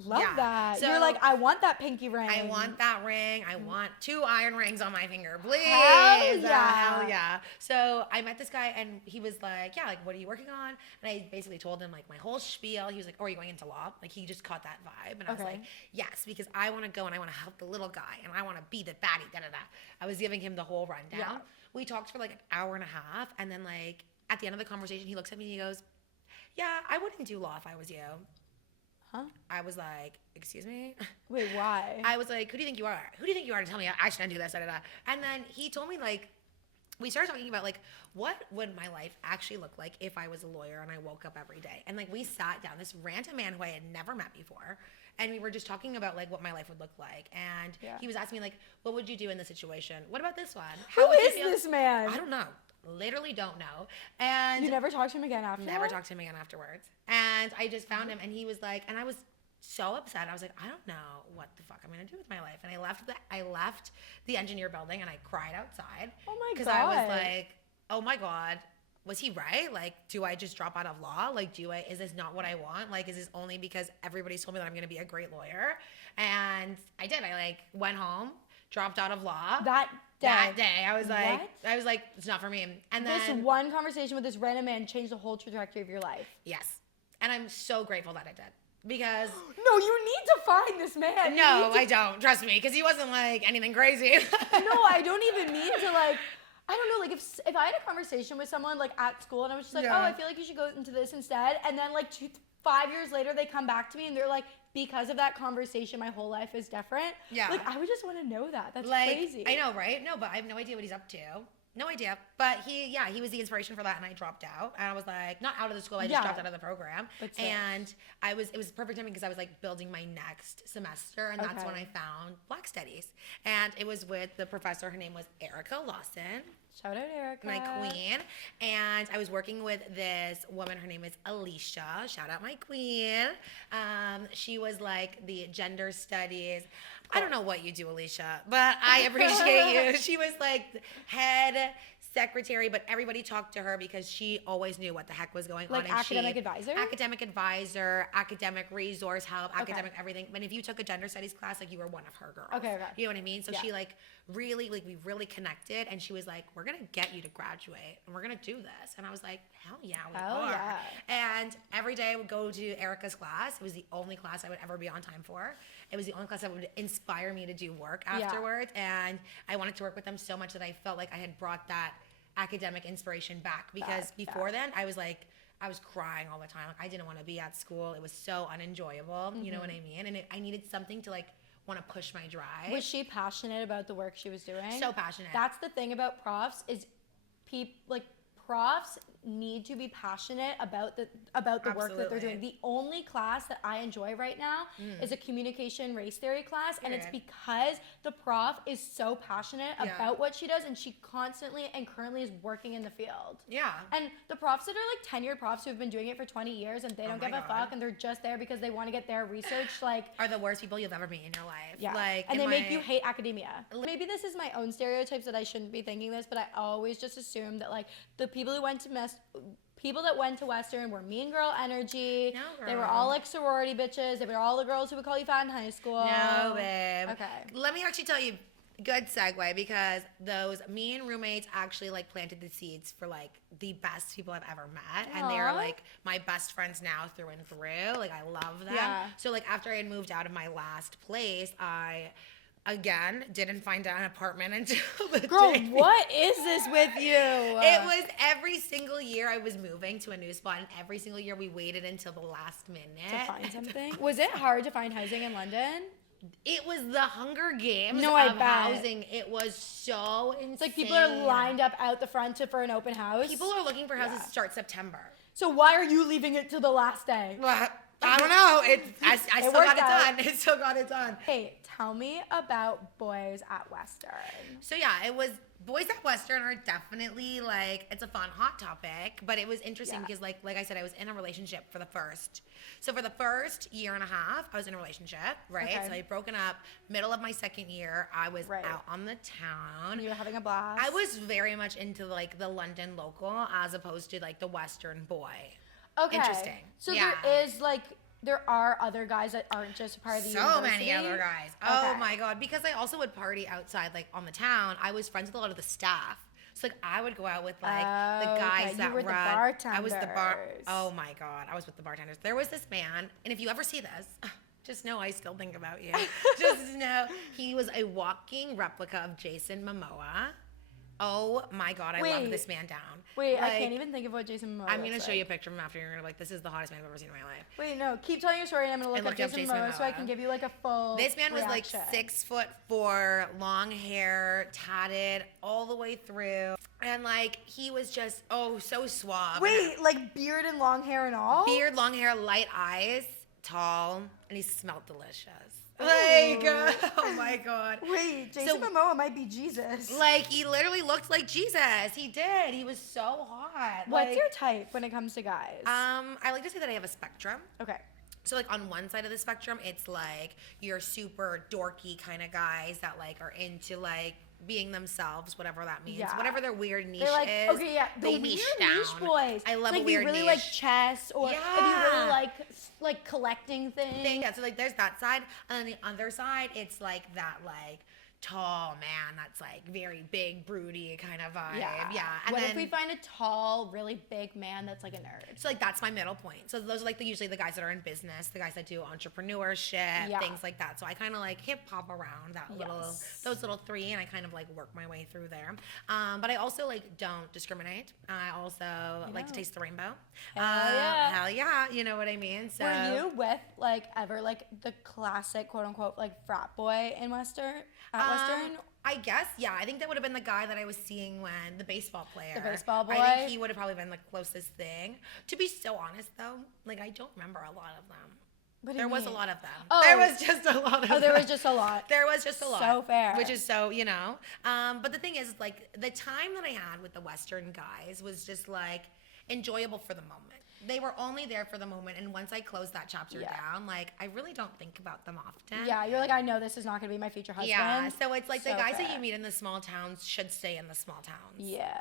Love that. So, you're like, I want that pinky ring. I want that ring. I want 2 iron rings on my finger, please. Hell yeah. Hell yeah. So I met this guy and he was like, "Yeah, like what are you working on?" And I basically told him like my whole spiel. He was like, "Oh, are you going into law?" Like he just caught that vibe. And I was like, "Yes, because I want to go and I want to help the little guy and I want to be the baddie, I was giving him the whole rundown. Yeah. We talked for like an hour and a half, and then like at the end of the conversation, he looks at me and he goes, "Yeah, I wouldn't do law if I was you." Huh? I was like, excuse me? Wait, why? I was like, who do you think you are? Who do you think you are to tell me I shouldn't do this? Da, da, da. And then he told me, like, we started talking about, like, what would my life actually look like if I was a lawyer and I woke up every day? And, like, we sat down, this random man who I had never met before, and we were just talking about, like, what my life would look like. And he was asking me, like, what would you do in this situation? What about this one? Who is this man? I don't know. Literally don't know. And you never talked to him again after Never that? talked to him again afterwards. And I just found him, and he was like, and I was so upset. I was like, I don't know what the fuck I'm gonna do with my life. And I left the engineer building, and I cried outside. Oh my God. Because I was like, oh my God, was he right? Like, do I just drop out of law? Like, is this not what I want? Like, is this only because everybody's told me that I'm gonna be a great lawyer? And I did. I like went home, dropped out of law. That day, I was like, it's not for me. And then this one conversation with this random man changed the whole trajectory of your life. Yes. And I'm so grateful that I did. Because no, you need to find this man. No, I don't. Trust me, because he wasn't like anything crazy. No, I don't even mean to like. I don't know, like if I had a conversation with someone like at school and I was just like, oh, I feel like you should go into this instead, and then like 5 years later they come back to me and they're like, because of that conversation, my whole life is different. Yeah. Like I would just want to know that. That's like, crazy. I know, right? No, but I have no idea what he's up to. No idea. But he was the inspiration for that, and I dropped out. And I was like, not out of the school, I just dropped out of the program. And it was perfect timing because I was like building my next semester, and that's when I found Black Studies. And it was with the professor, her name was Erica Lawson. Shout out Erica. My queen. And I was working with this woman, her name is Alicia. Shout out my queen. She was like the gender studies. I don't know what you do, Alicia, but I appreciate you. She was like head secretary, but everybody talked to her because she always knew what the heck was going on. Like academic advisor? Academic advisor, academic resource help, academic everything. But if you took a gender studies class, like you were one of her girls. Okay. You know what I mean? So she like really, like we really connected, and she was like, we're going to get you to graduate and we're going to do this. And I was like, hell yeah, we are. Yeah. And every day I would go to Erica's class. It was the only class I would ever be on time for. It was the only class that would inspire me to do work afterwards. And I wanted to work with them so much that I felt like I had brought that academic inspiration back. Because before then, I was crying all the time. Like, I didn't want to be at school. It was so unenjoyable. You know what I mean? And I needed something to like want to push my drive. Was she passionate about the work she was doing? So passionate. That's the thing about profs is profs need to be passionate about the work that they're doing. The only class that I enjoy right now is a communication race theory class, and it's because the prof is so passionate about what she does, and she constantly and currently is working in the field. Yeah. And the profs that are like tenured profs who have been doing it for 20 years and they don't give a fuck and they're just there because they want to get their research like are the worst people you'll ever meet in your life. Yeah. Like, and they make you hate academia. Maybe this is my own stereotypes that I shouldn't be thinking this, but I always just assume that like the people that went to Western were mean girl energy. No, girl. They were all like sorority bitches. They were all the girls who would call you fat in high school. No, babe. Okay. Let me actually tell you, good segue, because those mean roommates actually like planted the seeds for like the best people I've ever met. Aww. And they're like my best friends now through and through. Like I love them. Yeah. So like after I had moved out of my last place, I again didn't find an apartment until the Girl, day. What is this with you? It was every single year I was moving to a new spot, and every single year we waited until the last minute to find something. Was it hard to find housing in London? It was the Hunger Games of housing. It was so insane. It's like people are lined up out the front for an open house. People are looking for houses to start September. So why are you leaving it to the last day? Well, I don't know. I still got it done. It still got it done. Hey, tell me about boys at Western. So yeah, it was boys at Western are definitely like, it's a fun hot topic, but it was interesting because like I said, I was in a relationship for the first year and a half, I was in a relationship, right? Okay. So I had broken up middle of my second year. I was out on the town. You were having a blast. I was very much into like the London local as opposed to like the Western boy. Okay. Interesting. So there are other guys that aren't just part of the university? So many other guys. Oh my God. Because I also would party outside, like on the town. I was friends with a lot of the staff. So like I would go out with like the guys that you were run. The bartenders. I was oh my God. I was with the bartenders. There was this man, and if you ever see this, just know I still think about you. Just know he was a walking replica of Jason Momoa. Oh my God, I love this man down. Wait, I can't even think of what Jason Momoa I'm going to show you a picture of him after. You're going to be like, this is the hottest man I've ever seen in my life. Wait, no, keep telling your story and I'm going to look up Jason Momoa so I can give you like a full This man was reaction. like 6'4", long hair, tatted all the way through. And like, he was just, so suave. Wait, like beard and long hair and all? Beard, long hair, light eyes, tall, and he smelled delicious. Like, oh my God. Wait, Jason Momoa might be Jesus. Like, he literally looked like Jesus. He did. He was so hot. What's your type when it comes to guys? I like to say that I have a spectrum. Okay. So, like, on one side of the spectrum, it's like your super dorky kind of guys that, like, are into, like, being themselves, whatever that means. Yeah. Whatever their weird niche They're like, is. okay, yeah, they the niche weird down. niche boys. I love like a weird if you really niche. like chess or if you really like collecting things. Yeah, so like there's that side, and then the other side, it's like that like tall man that's like very big, broody kind of vibe. Yeah. And what then, if we find a tall, really big man that's like a nerd? So like that's my middle point. So those are like usually the guys that are in business, the guys that do entrepreneurship, things like that. So I kind of like hip hop around that those little three, and I kind of like work my way through there. But I also like don't discriminate. I also like to taste the rainbow. Hell yeah, you know what I mean. So were you with like ever like the classic quote unquote like frat boy in Western? Western? I guess, yeah. I think that would have been the guy that I was seeing when the baseball player. The baseball boy? I think he would have probably been the closest thing. To be so honest, though, like, I don't remember a lot of them. What do there you was mean? a lot of them. Oh. There was just a lot of them. There was just a lot. There was just a lot. So fair. Which is so, you know. But the thing is, like, the time that I had with the Western guys was just, like, enjoyable for the moment. They were only there for the moment, and once I closed that chapter down, like, I really don't think about them often. Yeah, you're like, I know this is not going to be my future husband. Yeah, so it's like so the guys fair. that you meet in the small towns should stay in the small towns. Yeah.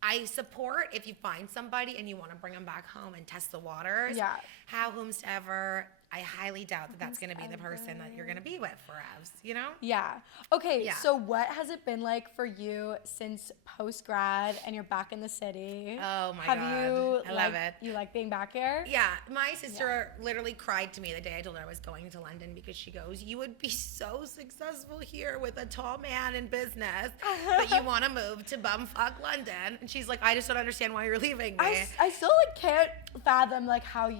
I support if you find somebody and you want to bring them back home and test the waters. Yeah. How whomsoever, I highly doubt that that's going to be the person that you're going to be with forever, you know? Yeah. Okay, so what has it been like for you since post-grad and you're back in the city? Oh my Have God. you, I love it. You like being back here? Yeah, my sister literally cried to me the day I told her I was going to London because she goes, you would be so successful here with a tall man in business, but you want to move to bumfuck London. And she's like, I just don't understand why you're leaving me. I still like can't fathom like how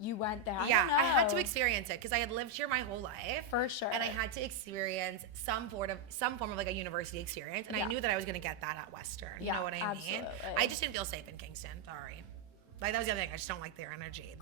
you went there. Yeah, I don't know. I had to experience it because I had lived here my whole life. For sure. And I had to experience some form of like a university experience, and I knew that I was going to get that at Western. You know what I mean? I just didn't feel safe in Kingston. Sorry. Like, that was the other thing. I just don't like their energy.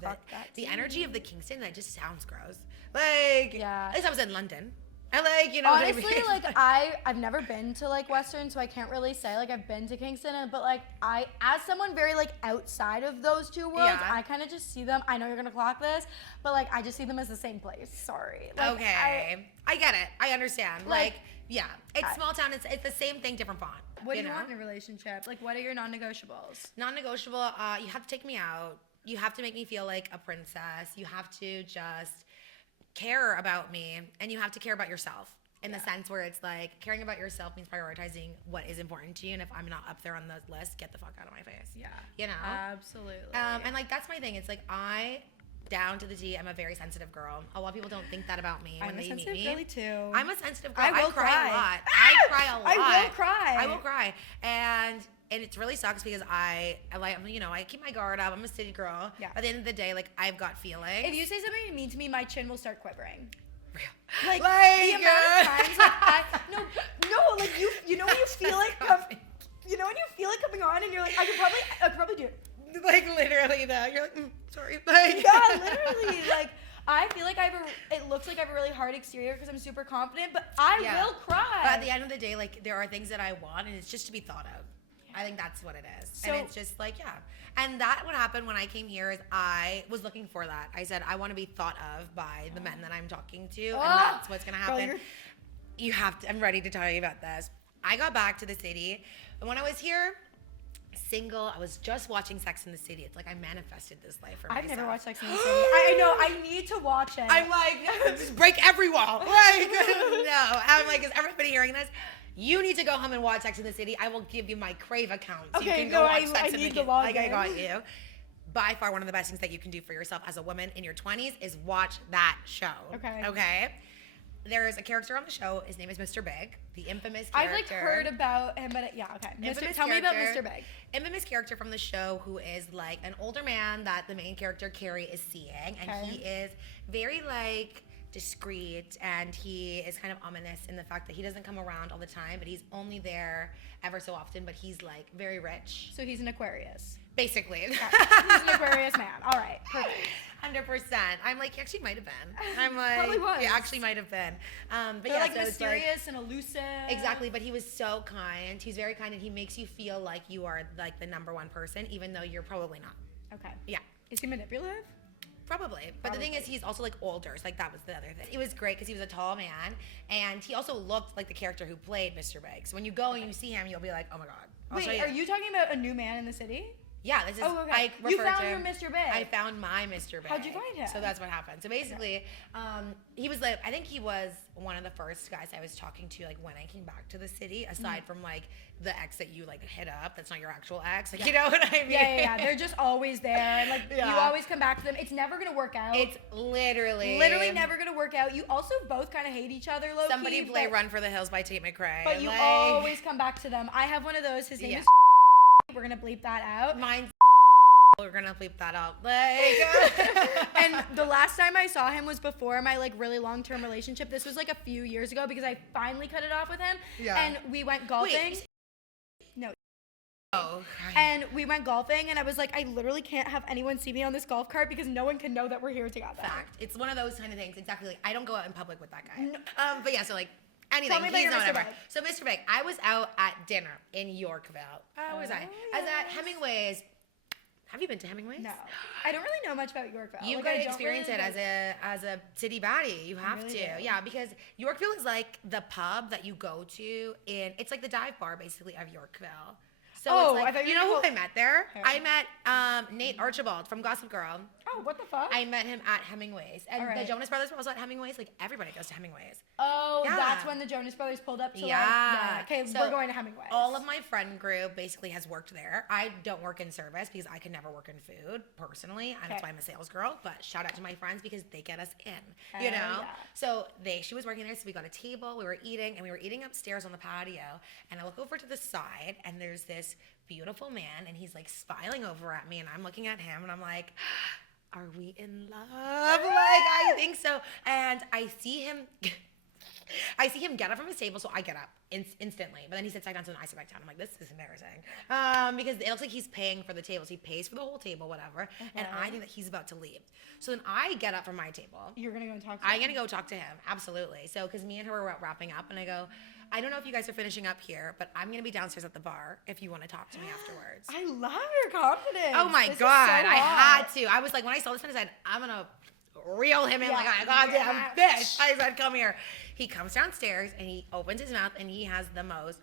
The energy of the Kingston, that just sounds gross. Like, at least I was in London. I like, you know honestly, what I mean? like I've never been to like Western, so I can't really say like I've been to Kingston, but like as someone very like outside of those two worlds, I kind of just see them. I know you're gonna clock this, but like I just see them as the same place. Sorry. Like, okay, I get it. I understand. Like yeah, it's small town. It's the same thing, different font. What do you want in a relationship? Like, what are your non-negotiables? Non-negotiable. You have to take me out. You have to make me feel like a princess. You have to just care about me, and you have to care about yourself in the sense where it's like caring about yourself means prioritizing what is important to you, and if I'm not up there on the list, get the fuck out of my face. You know, absolutely. And like that's my thing. It's like I down to the T. I'm a very sensitive girl. A lot of people don't think that about me when they meet me. Really too. I'm a sensitive girl. I will cry a lot. I cry a lot. I will cry. I will cry. And it really sucks because I keep my guard up. I'm a city girl. Yeah. At the end of the day, like, I've got feelings. If you say something mean to me, my chin will start quivering. Like the amount of times like like you know when you feel like you know when you feel it coming on and you're like I could probably do it. Like literally though. You're like, sorry. Like, yeah, literally. Like I feel like it looks like I have a really hard exterior because I'm super confident, but I will cry. But at the end of the day, like there are things that I want, and it's just to be thought of. I think that's what it is. So, and it's just like, And that what happened when I came here is I was looking for that. I said, I want to be thought of by the men that I'm talking to, and that's what's going to happen. You have to, I'm ready to tell you about this. I got back to the city, and when I was here, single, I was just watching Sex in the City. It's like I manifested this life for myself. I've never watched Sex in the City. I know. I need to watch it. I'm like, just break every wall. Like, no. I'm like, is everybody hearing this? You need to go home and watch Sex in the City. I will give you my Crave account so you can go watch Sex in the City. Like, I got you. By far, one of the best things that you can do for yourself as a woman in your 20s is watch that show. Okay. Okay? there's a character on the show. His name is Mr. Big, the infamous character. I've like heard about him, but yeah, okay. Tell me about Mr. Big. Infamous character from the show who is like an older man that the main character Carrie is seeing, and he is very like discreet, and he is kind of ominous in the fact that he doesn't come around all the time, but he's only there ever so often. But he's like very rich. So he's an Aquarius. Basically. Okay. He's an Aquarius man. All right, perfect. 100%. I'm like, he actually might have been. I'm like, probably was. He actually might have been. But they're yeah, like so mysterious and elusive. Exactly, but he was so kind. He's very kind, and he makes you feel like you are like the number one person, even though you're probably not. Okay. Yeah. Is he manipulative? Probably. But the thing is, he's also like older. So like that was the other thing. It was great because he was a tall man, and he also looked like the character who played Mr. Big. So when you go and you see him, you'll be like, oh my god. Wait, are you talking about a new man in the city? Yeah, this is. okay. You found your Mr. Big. I found my Mr. Big. How'd you find him? So that's what happened. So basically, he was like, I think he was one of the first guys I was talking to, like when I came back to the city. Aside from like the ex that you like hit up, that's not your actual ex. Like, you know what I mean? Yeah. They're just always there, and like you always come back to them. It's never gonna work out. It's literally never gonna work out. You also both kind of hate each other, low Somebody key, play "Run for the Hills" by Tate McRae. But you like, always come back to them. I have one of those. His name is. We're gonna bleep that out. Mine's. We're gonna bleep that out. Like, and the last time I saw him was before my like really long-term relationship. This was like a few years ago because I finally cut it off with him. Yeah. And we went golfing. Wait. No. Oh. And we went golfing, and I was like, I literally can't have anyone see me on this golf cart because no one can know that we're here together. Fact. It's one of those kind of things. Exactly. Like, I don't go out in public with that guy. No. But yeah. So like. Anything. Tell me about He's your not Mr. ever. Big. So Mr. Big, I was out at dinner in Yorkville. How was I? I was at Hemingway's. Have you been to Hemingway's? No, I don't really know much about Yorkville. You've got to experience it as a city baddie. You have to, yeah, because Yorkville is like the pub that you go to it's like the dive bar basically of Yorkville. So it's like, I thought you know who I met there? I met Nate Archibald from Gossip Girl. Oh, what the fuck? I met him at Hemingway's, and the Jonas Brothers were also at Hemingway's. Like everybody goes to Hemingway's. Oh, that's when the Jonas Brothers pulled up to okay, so we're going to Hemingway's. All of my friend group basically has worked there. I don't work in service because I can never work in food personally, and that's why I'm a sales girl. But shout out to my friends because they get us in, you know. Yeah. So she was working there, so we got a table. We were eating, and we were eating upstairs on the patio. And I look over to the side, and there's this beautiful man, and he's like smiling over at me, and I'm looking at him, and I'm like, are we in love? Like, I think so. And I see him get up from his table, so I get up instantly. But then he sits back down, so then I sit back down. I'm like, this is embarrassing. Because it looks like he's paying for the tables. He pays for the whole table, whatever. And I think that he's about to leave. So then I get up from my table. You're going to go and talk to him? I'm going to go talk to him, absolutely. So, because me and her were wrapping up, and I go, I don't know if you guys are finishing up here, but I'm going to be downstairs at the bar if you want to talk to me afterwards. I love your confidence. Oh my God. I had to. I was like, when I saw this man, I said, I'm going to reel him in like a goddamn fish. I said, come here. He comes downstairs, and he opens his mouth, and he has the most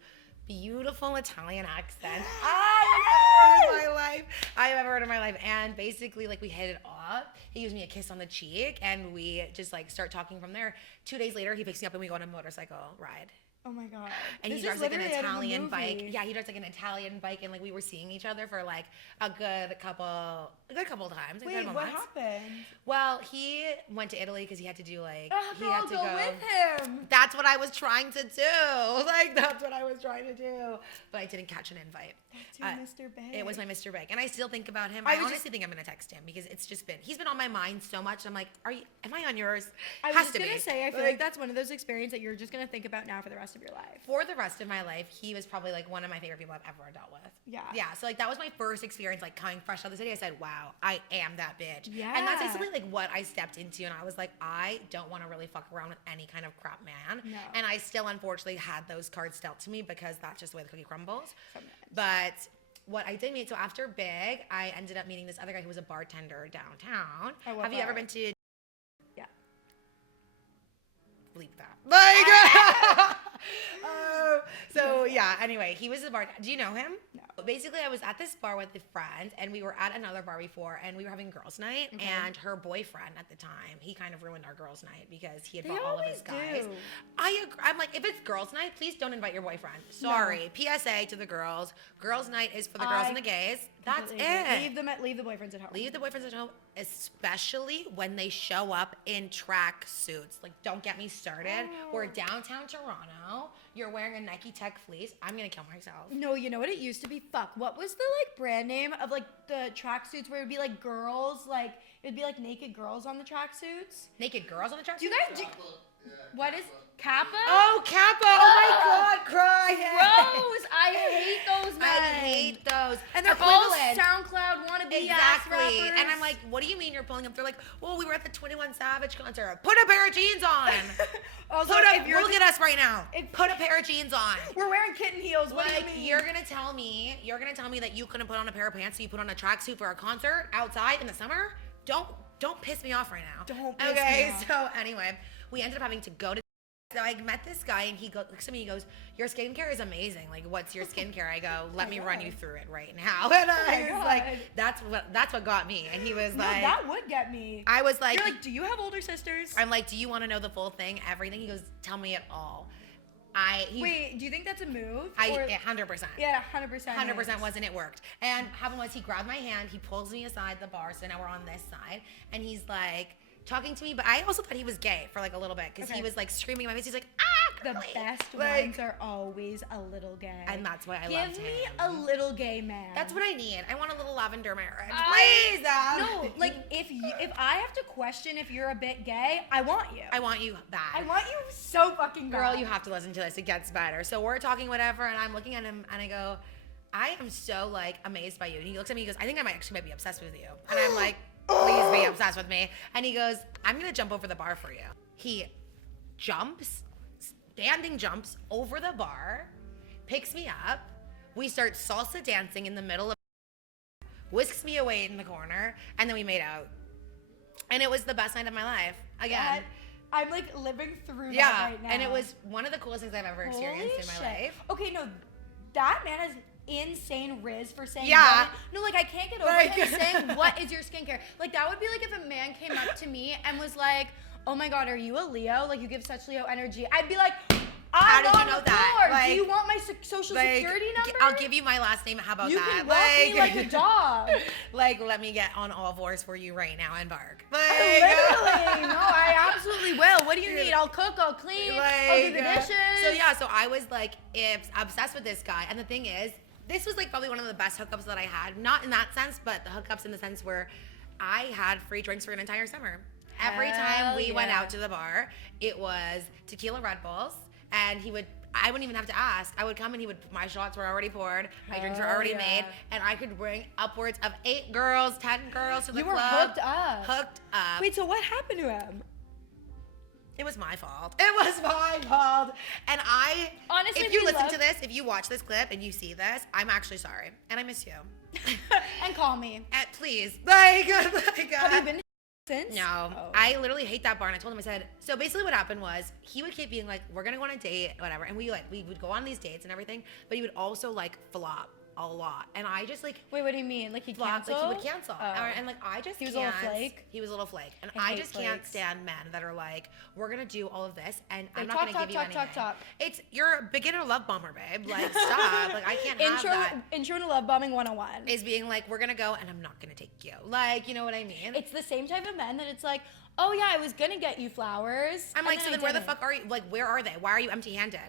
beautiful Italian accent I have ever heard in my life. And basically, like, we hit it off. He gives me a kiss on the cheek, and we just like start talking from there. 2 days later, he picks me up, and we go on a motorcycle ride. Oh my God. And he drives like an Italian bike. Yeah, he drives like an Italian bike, and like we were seeing each other for like a good couple times. Wait, what happened? Well, he went to Italy because he had to do like he had to go with him. That's what I was trying to do. Like that's what I was trying to do. But I didn't catch an invite. That's your Mr. Big. It was my Mr. Big. And I still think about him. I honestly think I'm gonna text him because he's been on my mind so much. I'm like, am I on yours? I was gonna say, I feel like that's one of those experiences that you're just gonna think about now for the rest of your life. For the rest of my life, he was probably like one of my favorite people I've ever dealt with. Yeah. Yeah. So like that was my first experience, like coming fresh out of the city. I said, wow, I am that bitch. Yeah. And that's basically like what I stepped into, and I was like, I don't want to really fuck around with any kind of crap man. No. And I still unfortunately had those cards dealt to me because that's just the way the cookie crumbles. Sometimes. But what I did meet, so after Big, I ended up meeting this other guy who was a bartender downtown. Have you ever been to? Yeah. Bleep that. Like, so yeah. Anyway, he was a bartender. Do you know him? No. Basically, I was at this bar with a friend, and we were at another bar before, and we were having girls' night. And her boyfriend at the time, he kind of ruined our girls' night because he had brought all of his guys. Do. I'm like, if it's girls' night, please don't invite your boyfriend. Sorry. No. PSA to the girls. Girls' night is for the girls and the gays. That's it. Leave the boyfriends at home. Leave the boyfriends at home, especially when they show up in track suits. Like, don't get me started. We're downtown Toronto. You're wearing a Nike Tech fleece. I'm gonna kill myself. No, you know what it used to be? Fuck. What was the like brand name of like the tracksuits where it would be like girls, like it'd be like naked girls on the tracksuits? Naked girls on the tracksuits? Do you guys what is Kappa? Oh, Kappa! Oh my God, cry! Gross! I hate those men. I hate those, and they're all equivalent. SoundCloud wannabe ass rappers. And I'm like, what do you mean you're pulling them? They're like, well, we were at the 21 Savage concert. Put a pair of jeans on. Also, look at us right now. Put a pair of jeans on. We're wearing kitten heels. What like, do you mean? You're gonna tell me that you couldn't put on a pair of pants, so you put on a tracksuit for a concert outside in the summer? Don't piss me off right now. Don't piss me off. So anyway, we ended up having to go to. So I met this guy, and he looks at me, he goes, your skincare is amazing. Like, what's your skincare? I go, let me run you through it right now. And I was like, that's what got me. And he was like, that would get me. I was like, you're like, do you have older sisters? I'm like, do you want to know the full thing, everything? He goes, tell me it all. Wait, do you think that's a move? 100%. Yeah, 100%. 100% wasn't. It worked. And happened was he grabbed my hand, he pulls me aside the bar, so now we're on this side, and he's like talking to me, but I also thought he was gay for like a little bit because he was like screaming in my face. He's like, the best ones are always a little gay. And that's why I loved him. Give me a little gay man. That's what I need. I want a little lavender marriage. Please. No, like if I have to question if you're a bit gay, I want you. I want you bad. I want you so fucking bad. Girl, you have to listen to this. It gets better. So we're talking whatever, and I'm looking at him, and I go, I am so like amazed by you. And he looks at me, he goes, I think I might be obsessed with you. And I'm like, please be obsessed with me. And he goes, I'm gonna jump over the bar for you. He standing jumps over the bar, picks me up. We start salsa dancing in the middle of, whisks me away in the corner, and then we made out. And it was the best night of my life. Again. I'm like living through that right now. And it was one of the coolest things I've ever experienced in my life. Okay, no, that man has insane riz for saying no, like I can't get over him saying what is your skincare. Like that would be like if a man came up to me and was like, oh my God, are you a Leo? Like you give such Leo energy. I'd be like, how did you know that? Like, do you want my social security number? I'll give you my last name. How about you that? You can walk me like a dog. Like, let me get on all fours for you right now and bark. Literally. No, I absolutely will. What do you need? I'll cook, I'll clean, I'll do the dishes. So I was like obsessed with this guy. And the thing is, this was like probably one of the best hookups that I had. Not in that sense, but the hookups in the sense where I had free drinks for an entire summer. Every time we went out to the bar, it was tequila Red Bulls. And I wouldn't even have to ask. I would come and my shots were already poured, my drinks were already made, and I could bring upwards of 8 girls, 10 girls to the club. You were hooked up. Hooked up. Wait, so what happened to him? It was my fault. It was my fault. And honestly, if you listen to this, if you watch this clip and you see this, I'm actually sorry. And I miss you. And call me. Please. Have you been since? No. Oh. I literally hate that bar. And I told him, I said, so basically what happened was he would keep being like, we're going to go on a date, whatever. And we would go on these dates and everything. But he would also like flop a lot. And I just like. Wait, what do you mean? Like he cancel? Like he would cancel. And like I just He was a little flake? He was a little flake. And I just can't stand men that are like, we're going to do all of this and I'm not going to give you anything. It's, you're a beginner love bomber, babe. Like stop. Like I can't have that. Intro to love bombing 101. Is being like, we're going to go and I'm not going to take you. Like, you know what I mean? It's the same type of men that it's like, oh yeah, I was going to get you flowers. I'm like, so then where the fuck are you? Like, where are they? Why are you empty-handed?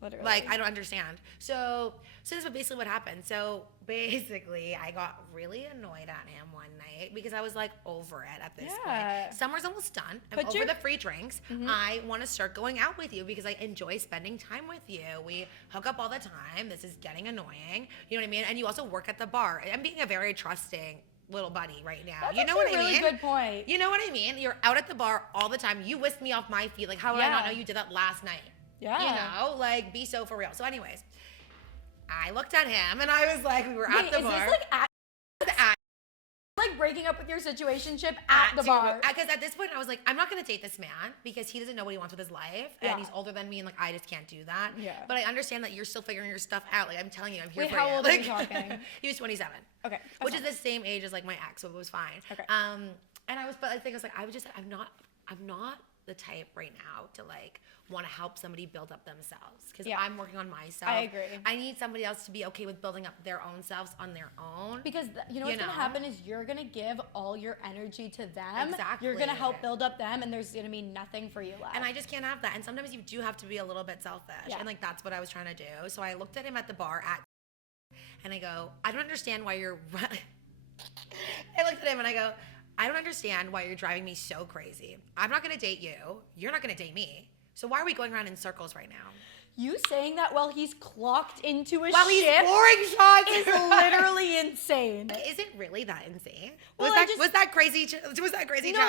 Literally. Like, I don't understand. So this is basically what happened. So basically, I got really annoyed at him one night because I was like over it at this point. Summer's almost done. I'm over the free drinks. I want to start going out with you because I enjoy spending time with you. We hook up all the time. This is getting annoying. You know what I mean? And you also work at the bar. I'm being a very trusting little buddy right now. That's you know what I mean? Really good point. You know what I mean? You're out at the bar all the time. You whisked me off my feet. Like, how would I not know you did that last night? Yeah. You know, like, be so for real. So anyways, I looked at him and I was like, we were at the bar. Is this like breaking up with your situationship at the bar. Because at this point, I was like, I'm not going to date this man because he doesn't know what he wants with his life. And he's older than me, and like, I just can't do that. Yeah. But I understand that you're still figuring your stuff out. Like, I'm telling you, I'm here for you. How old are you talking? He was 27. Okay. Which is the same age as like my ex, so it was fine. Okay. And I think I was like, I'm not the type right now to like want to help somebody build up themselves because I'm working on myself. I agree. I need somebody else to be okay with building up their own selves on their own. Because what's going to happen is you're going to give all your energy to them. Exactly. You're going to help build up them, and there's going to be nothing for you left. And I just can't have that. And sometimes you do have to be a little bit selfish. Yeah. And like that's what I was trying to do. So I looked at him at the bar and I go, I don't understand why you're I looked at him and I go, I don't understand why you're driving me so crazy. I'm not going to date you. You're not going to date me. So why are we going around in circles right now? You saying that while he's clocked into a while ship he's pouring shots is literally insane. Is it really that insane? Well, was that crazy? Was that crazy? No,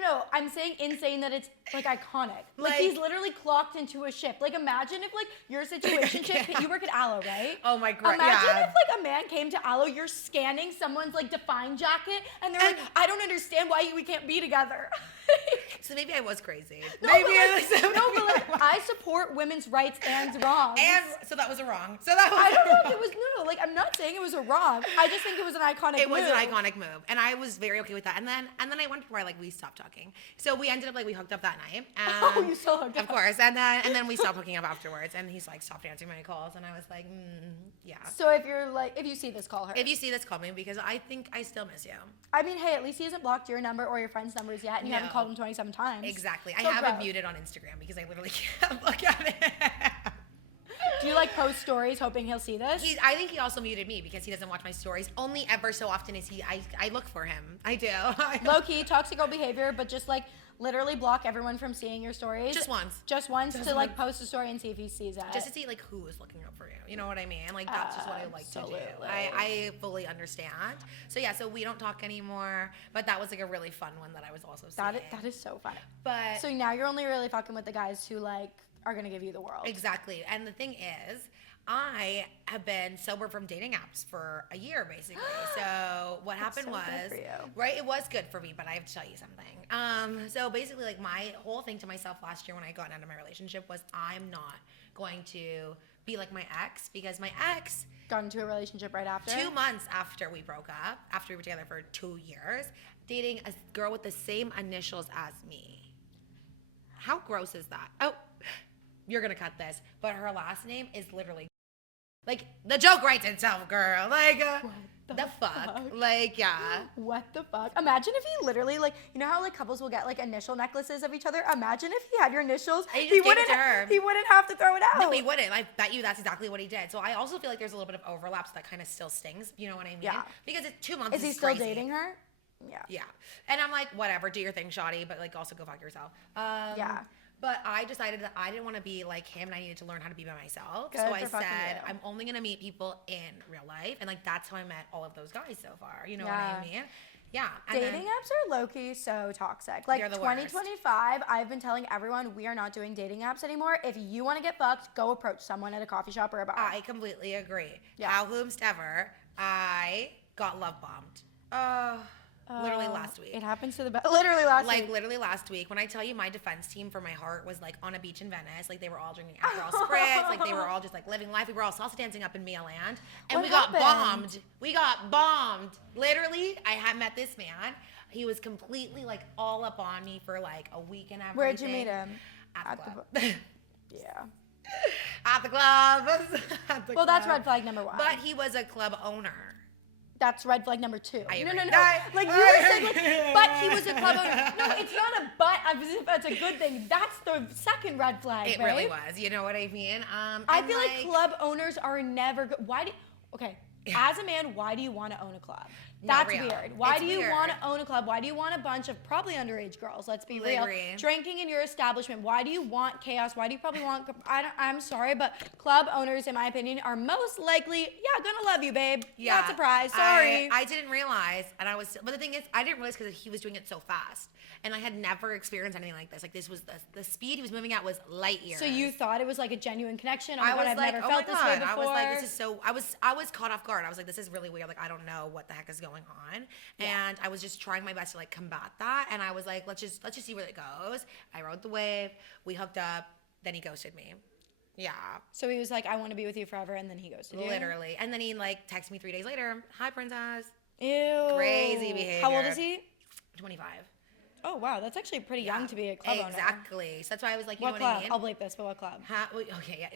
no. I'm saying insane that it's like iconic. Like he's literally clocked into a ship. Like imagine if like your situationship, you work at Aloe, right? Oh my god. Imagine if like a man came to Aloe, you're scanning someone's like Define jacket, and they're like, I don't understand why we can't be together. So maybe I was crazy. But I support women's rights and wrongs. And so that was a wrong. So that was I don't know if it was like I'm not saying it was a wrong. I just think it was an iconic move. It was an iconic move. And I was very okay with that. And then I went where like we stopped talking. So we ended up like we hooked up that night. Oh, you still hooked up? Of course. And then we stopped hooking up afterwards. And he's like stopped answering my calls. And I was like, yeah. So if you see this, call her. If you see this, call me because I think I still miss you. I mean, hey, at least he hasn't blocked your number or your friend's numbers yet, and you haven't called him 27 times. Exactly. I have it muted on Instagram because I literally can't look at it. Do you like post stories hoping he'll see this? I think he also muted me because he doesn't watch my stories. Only ever so often is I look for him. I do. Low key, toxic girl behavior, but just like literally block everyone from seeing your stories. Just once. Just once to like post a story and see if he sees it. Just to see like who is looking up for you. You know what I mean? Like that's just what I like to do. I fully understand. So yeah, so we don't talk anymore. But that was like a really fun one that I was also seeing. That is so fun. But so now you're only really fucking with the guys who like are gonna give you the world. Exactly. And the thing is, I have been sober from dating apps for a year, basically. So what happened was, right, it was good for me, but I have to tell you something. So basically, like my whole thing to myself last year when I got out of my relationship was I'm not going to be like my ex because my ex got into a relationship right after. 2 months after we broke up, after we were together for 2 years, dating a girl with the same initials as me. How gross is that? Oh, you're gonna cut this, but her last name is literally like the joke writes itself, girl. Like what the fuck? Like yeah. What the fuck? Imagine if he literally like how like couples will get like initial necklaces of each other. Imagine if he had your initials. He wouldn't have to throw it out. No, he wouldn't. I bet you that's exactly what he did. So I also feel like there's a little bit of overlap, so that kind of still stings. You know what I mean? Yeah. Because it's 2 months. Is he still dating her? Yeah. Yeah. And I'm like, whatever, do your thing, shoddy, but like also go fuck yourself. Yeah. But I decided that I didn't want to be like him and I needed to learn how to be by myself. So I said, I'm only going to meet people in real life. And like, that's how I met all of those guys so far. You know what I mean? Yeah. And dating apps are low-key so toxic. Like 2025, I've been telling everyone we are not doing dating apps anymore. If you want to get fucked, go approach someone at a coffee shop or a bar. I completely agree. Yeah. How whomst ever, I got love bombed. Literally last week. It happens to the best. Literally last week. Like literally last week. When I tell you my defense team for my heart was like on a beach in Venice. Like they were all drinking Aperol Spritz. Like they were all just like living life. We were all salsa dancing up in Mia Land. And we got bombed. We got bombed. Literally, I had met this man. He was completely like all up on me for like a week and everything. Where'd you meet him? At the club. Yeah. At the club. Well, that's red flag number 1. But he was a club owner. That's red flag number 2. No. Like you said, like, but he was a club owner. No, it's not a but as if that's a good thing. That's the second red flag, It really was. You know what I mean? I feel like club owners are never good. As a man, why do you want to own a club? That's weird. Why do you want to own a club? Why do you want a bunch of probably underage girls? Let's be real. Drinking in your establishment. Why do you want chaos? Why do you probably want? I'm sorry, but club owners, in my opinion, are most likely, gonna love you, babe. Yeah. Not surprised. Sorry. I didn't realize, but the thing is, I didn't realize because he was doing it so fast, and I had never experienced anything like this. Like this was the speed he was moving at was light years. So you thought it was like a genuine connection? Oh my God, I've never felt this way before. I was like, this is so. I was caught off guard. I was like, this is really weird. Like, I don't know what the heck is going on. Yeah. And I was just trying my best to like combat that. And I was like, let's just see where it goes. I rode the wave. We hooked up. Then he ghosted me. Yeah. So he was like, I want to be with you forever, and then he ghosted you? Literally. And then he like texted me 3 days later. Hi, princess. Ew. Crazy behavior. How old is he? 25. Oh, wow. That's actually pretty young to be a club owner. Exactly. So that's why I was like, you What know club? what I mean? I'll bleep this, but what club? Okay, yeah.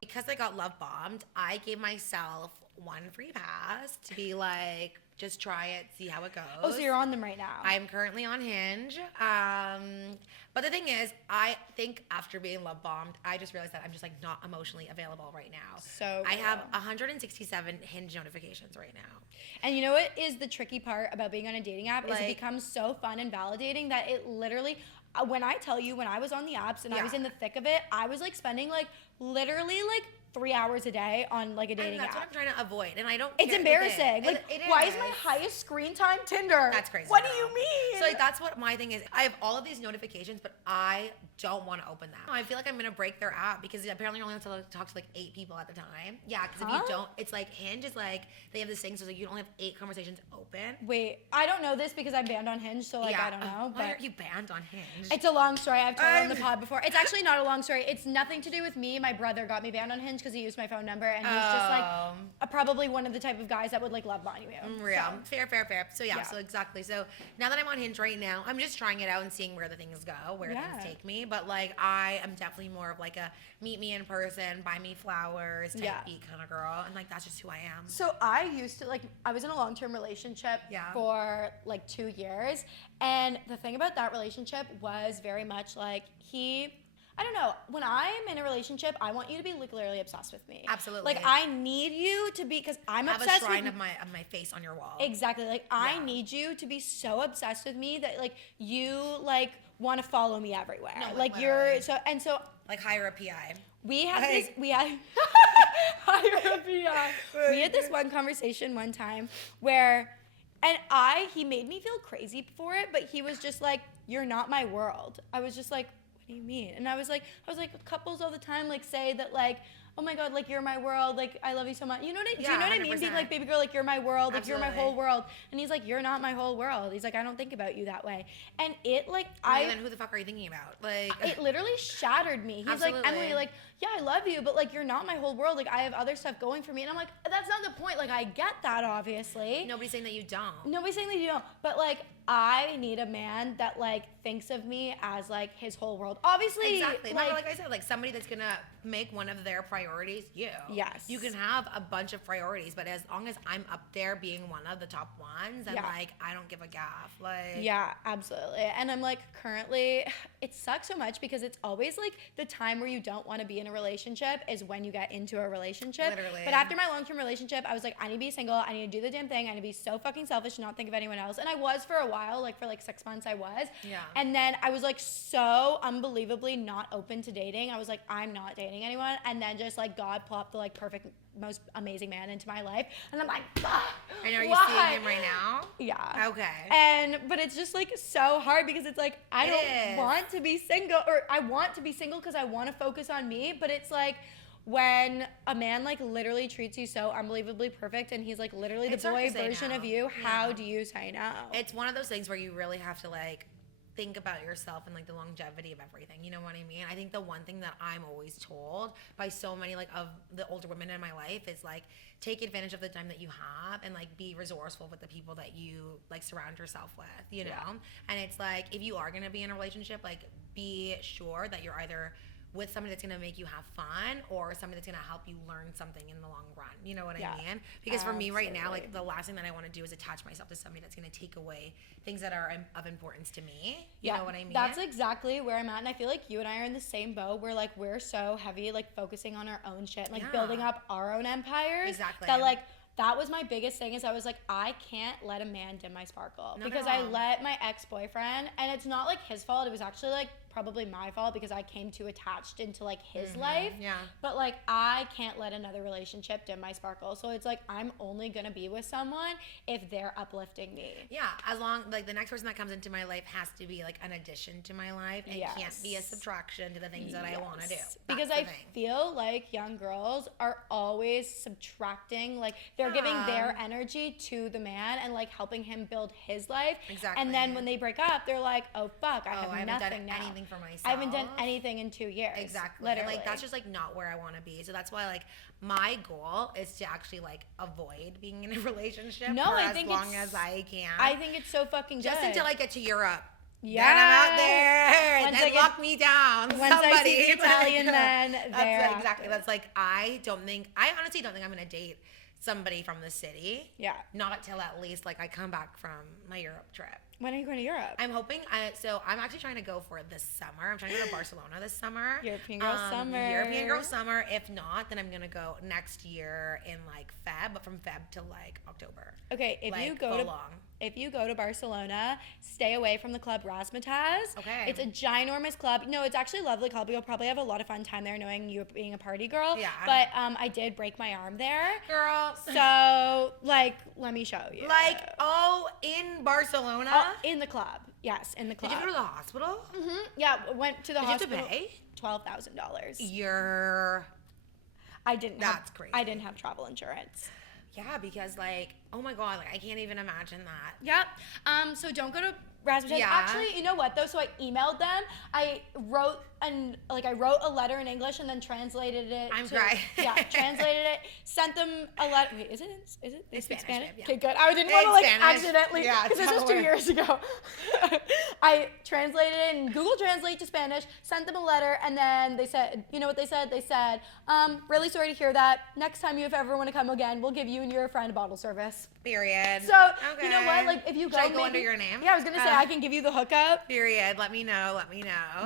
Because I got love bombed, I gave myself one free pass to be like, just try it, see how it goes. Oh, so you're on them right now. I'm currently on Hinge. But the thing is, I think after being love bombed, I just realized that I'm just like not emotionally available right now. So I have 167 Hinge notifications right now. And you know what is the tricky part about being on a dating app is it Like- becomes so fun and validating that it literally, when I tell you, when I was on the apps and I was in the thick of it, I was like spending like literally like 3 hours a day on like a dating And that's app. what I'm trying to avoid. And I don't It's care. embarrassing. Like, why is is. my highest screen time Tinder? That's crazy. What girl. do you mean? So like that's what my thing is. I have all of these notifications, but I don't want to open them. I feel like I'm gonna break their app because apparently you only have to talk to like 8 people at the time. Yeah, because if you don't, it's like Hinge is like they have this thing, so it's like you only have 8 conversations open. Wait, I don't know this because I'm banned on Hinge, so like I don't know. Why But are you banned on Hinge? it's a long story. I've told it on the pod before. It's actually not a long story. It's nothing to do with me. My brother got me banned on Hinge because he used my phone number, and he's just like probably one of the type of guys that would like love bomb you. Real. So. Fair. So yeah, so exactly. So now that I'm on Hinge right now, I'm just trying it out and seeing where the things go, where things take me. But like I am definitely more of like a meet me in person, buy me flowers type beat kind of girl. And like that's just who I am. So I used to like I was in a long-term relationship for like 2 years, and the thing about that relationship was very much like I don't know. When I'm in a relationship, I want you to be like literally obsessed with me. Absolutely. Like I need you to be, because I'm have obsessed a shrine with of my face on your wall. Exactly. Like I need you to be so obsessed with me that like you like want to follow me everywhere. No, like literally. you're so like hire a PI. we had Like- this we had hire a PI. We had this one conversation one time where he made me feel crazy for it, but he was just like, you're not my world. I was just like, what do you mean? And I was like, couples all the time like say that like, oh my God, like you're my world, like I love you so much. You know what do you know what I mean? Being like, baby girl, like you're my world, like you're my whole world. And he's like, you're not my whole world. He's like, I don't think about you that way. And it like then who the fuck are you thinking about? Like it literally shattered me. He's like, Emily, like, yeah, I love you, but like you're not my whole world. Like I have other stuff going for me. And I'm like, that's not the point. Like I get that obviously. Nobody's saying that you don't. Nobody's saying that you don't. But like I need a man that like thinks of me as like his whole world. Obviously, exactly. Like I said, like somebody that's gonna make one of their priorities you. Yes. You can have a bunch of priorities, but as long as I'm up there being one of the top ones, and like I don't give a gaff. Like yeah, absolutely. And I'm like currently, it sucks so much because it's always like the time where you don't want to be in a relationship is when you get into a relationship. Literally. But after my long-term relationship, I was like, I need to be single. I need to do the damn thing. I need to be so fucking selfish and not think of anyone else. And I was for a while, like for like 6 months I was. Yeah. And then I was like so unbelievably not open to dating. I was like, I'm not dating anyone. And then just like God plopped the like perfect, most amazing man into my life. And I'm like, fuck. And are you why? seeing him right now? Yeah. Okay. But it's just like so hard because it's like I don't want to be single, or I want to be single because I want to focus on me, but it's like when a man like literally treats you so unbelievably perfect and he's like literally the boy version of you, how do you say no? It's one of those things where you really have to like think about yourself and like the longevity of everything. You know what I mean? I think the one thing that I'm always told by so many like of the older women in my life is like take advantage of the time that you have and like be resourceful with the people that you like surround yourself with, you know? And it's like if you are gonna be in a relationship, like be sure that you're either with somebody that's gonna make you have fun or somebody that's gonna help you learn something in the long run. You know what I mean? Because for me right now, like the last thing that I want to do is attach myself to somebody that's gonna take away things that are of importance to me. You know what I mean? That's exactly where I'm at, and I feel like you and I are in the same boat where like we're so heavy like focusing on our own shit, like building up our own empires. Exactly. That like that was my biggest thing is I was like, I can't let a man dim my sparkle because I let my ex-boyfriend, and it's not like his fault. It was actually like probably my fault because I came too attached into like his life. Yeah. But like I can't let another relationship dim my sparkle. So it's like I'm only gonna be with someone if they're uplifting me. Yeah, as long like the next person that comes into my life has to be like an addition to my life. It can't be a subtraction to the things that I want to do. Because I feel like young girls are always subtracting, like they're giving their energy to the man and like helping him build his life. Exactly. And then when they break up, they're like, oh fuck, I have haven't nothing done now. anything for myself. I haven't done anything in 2 years. Exactly. Literally. And like that's just like not where I want to be. So that's why like my goal is to actually like avoid being in a relationship for as long as I can. I think it's so fucking good. Just until I get to Europe. Yeah. Then I'm out there. Once then lock me down. Once I see the Italian men, that's exactly. That's like I honestly don't think I'm gonna date somebody from the city. Yeah. Not till at least like I come back from my Europe trip. When are you going to Europe? I'm hoping. So I'm actually trying to go for this summer. I'm trying to go to Barcelona this summer. European girl summer. European girl summer. If not, then I'm gonna go next year in like Feb, but from Feb to like October. Okay, if you go to Barcelona, stay away from the club Razzmatazz. Okay. It's a ginormous club. No, it's actually a lovely club. You'll probably have a lot of fun time there knowing you being a party girl. Yeah. But I did break my arm there. Girl. So, like, let me show you. Like, in Barcelona? Oh, in the club. Yes, in the club. Did you go to the hospital? Mm-hmm. Yeah, went to the hospital. Did you have to pay? $12,000. That's crazy. I didn't have travel insurance. Yeah, because like, oh my God, like I can't even imagine that. Yep. So don't go to Razzmatazz. Yeah. Actually, you know what though? So I emailed them. I wrote a letter in English and then translated it. I'm crying. Yeah, translated it. Sent them a letter. Wait, is it? They speak Spanish? Okay, good. I didn't want to like accidentally. Yeah, because this was 2 years ago. I translated it in Google Translate to Spanish. Sent them a letter, and then they said, you know what they said? They said, really sorry to hear that. Next time you ever want to come again, we'll give you and your friend a bottle service. Period. So you know what? Like if you go, should I go under your name? Yeah, I was gonna say I can give you the hookup. Period. Let me know.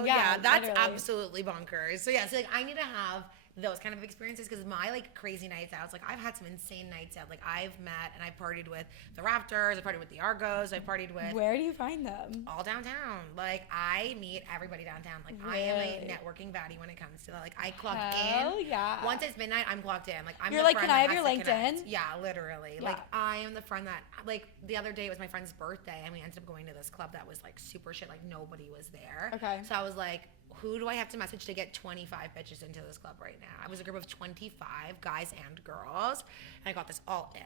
Yeah, that's literally. Absolutely bonkers. So yeah, so like I need to have those kind of experiences because my like crazy nights out, like I've had some insane nights out. Like I've met and I partied with the Raptors, I partied with the Argos, I partied with. Where do you find them? All downtown. Like I meet everybody downtown. Like I am a networking baddie when it comes to that. Like I clock in. Yeah. Once it's midnight, I'm clocked in. Like You're like, can I have your LinkedIn? Yeah, literally. Yeah. Like I am the friend that like the other day it was my friend's birthday and we ended up going to this club that was like super shit. Like nobody was there. Okay. So I was like, who do I have to message to get 25 bitches into this club right now? I was a group of 25 guys and girls, and I got this all in.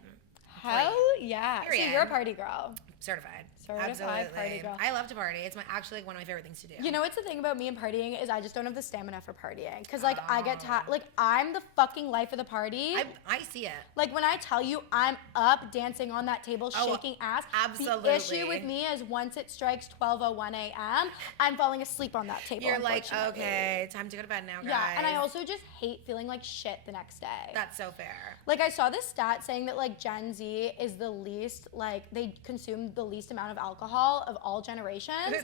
Hell yeah. Period. So you're a party girl. Certified. Certified party girl. I love to party. It's actually like one of my favorite things to do. You know what's the thing about me and partying is I just don't have the stamina for partying. Because like I get like I'm the fucking life of the party. I see it. Like when I tell you I'm up dancing on that table shaking ass. Absolutely. The issue with me is once it strikes 12:01 a.m., I'm falling asleep on that table. You're like, okay, time to go to bed now, guys. Yeah, and I also just hate feeling like shit the next day. That's so fair. Like I saw this stat saying that like Gen Z is the least, like they consume the least amount of alcohol of all generations.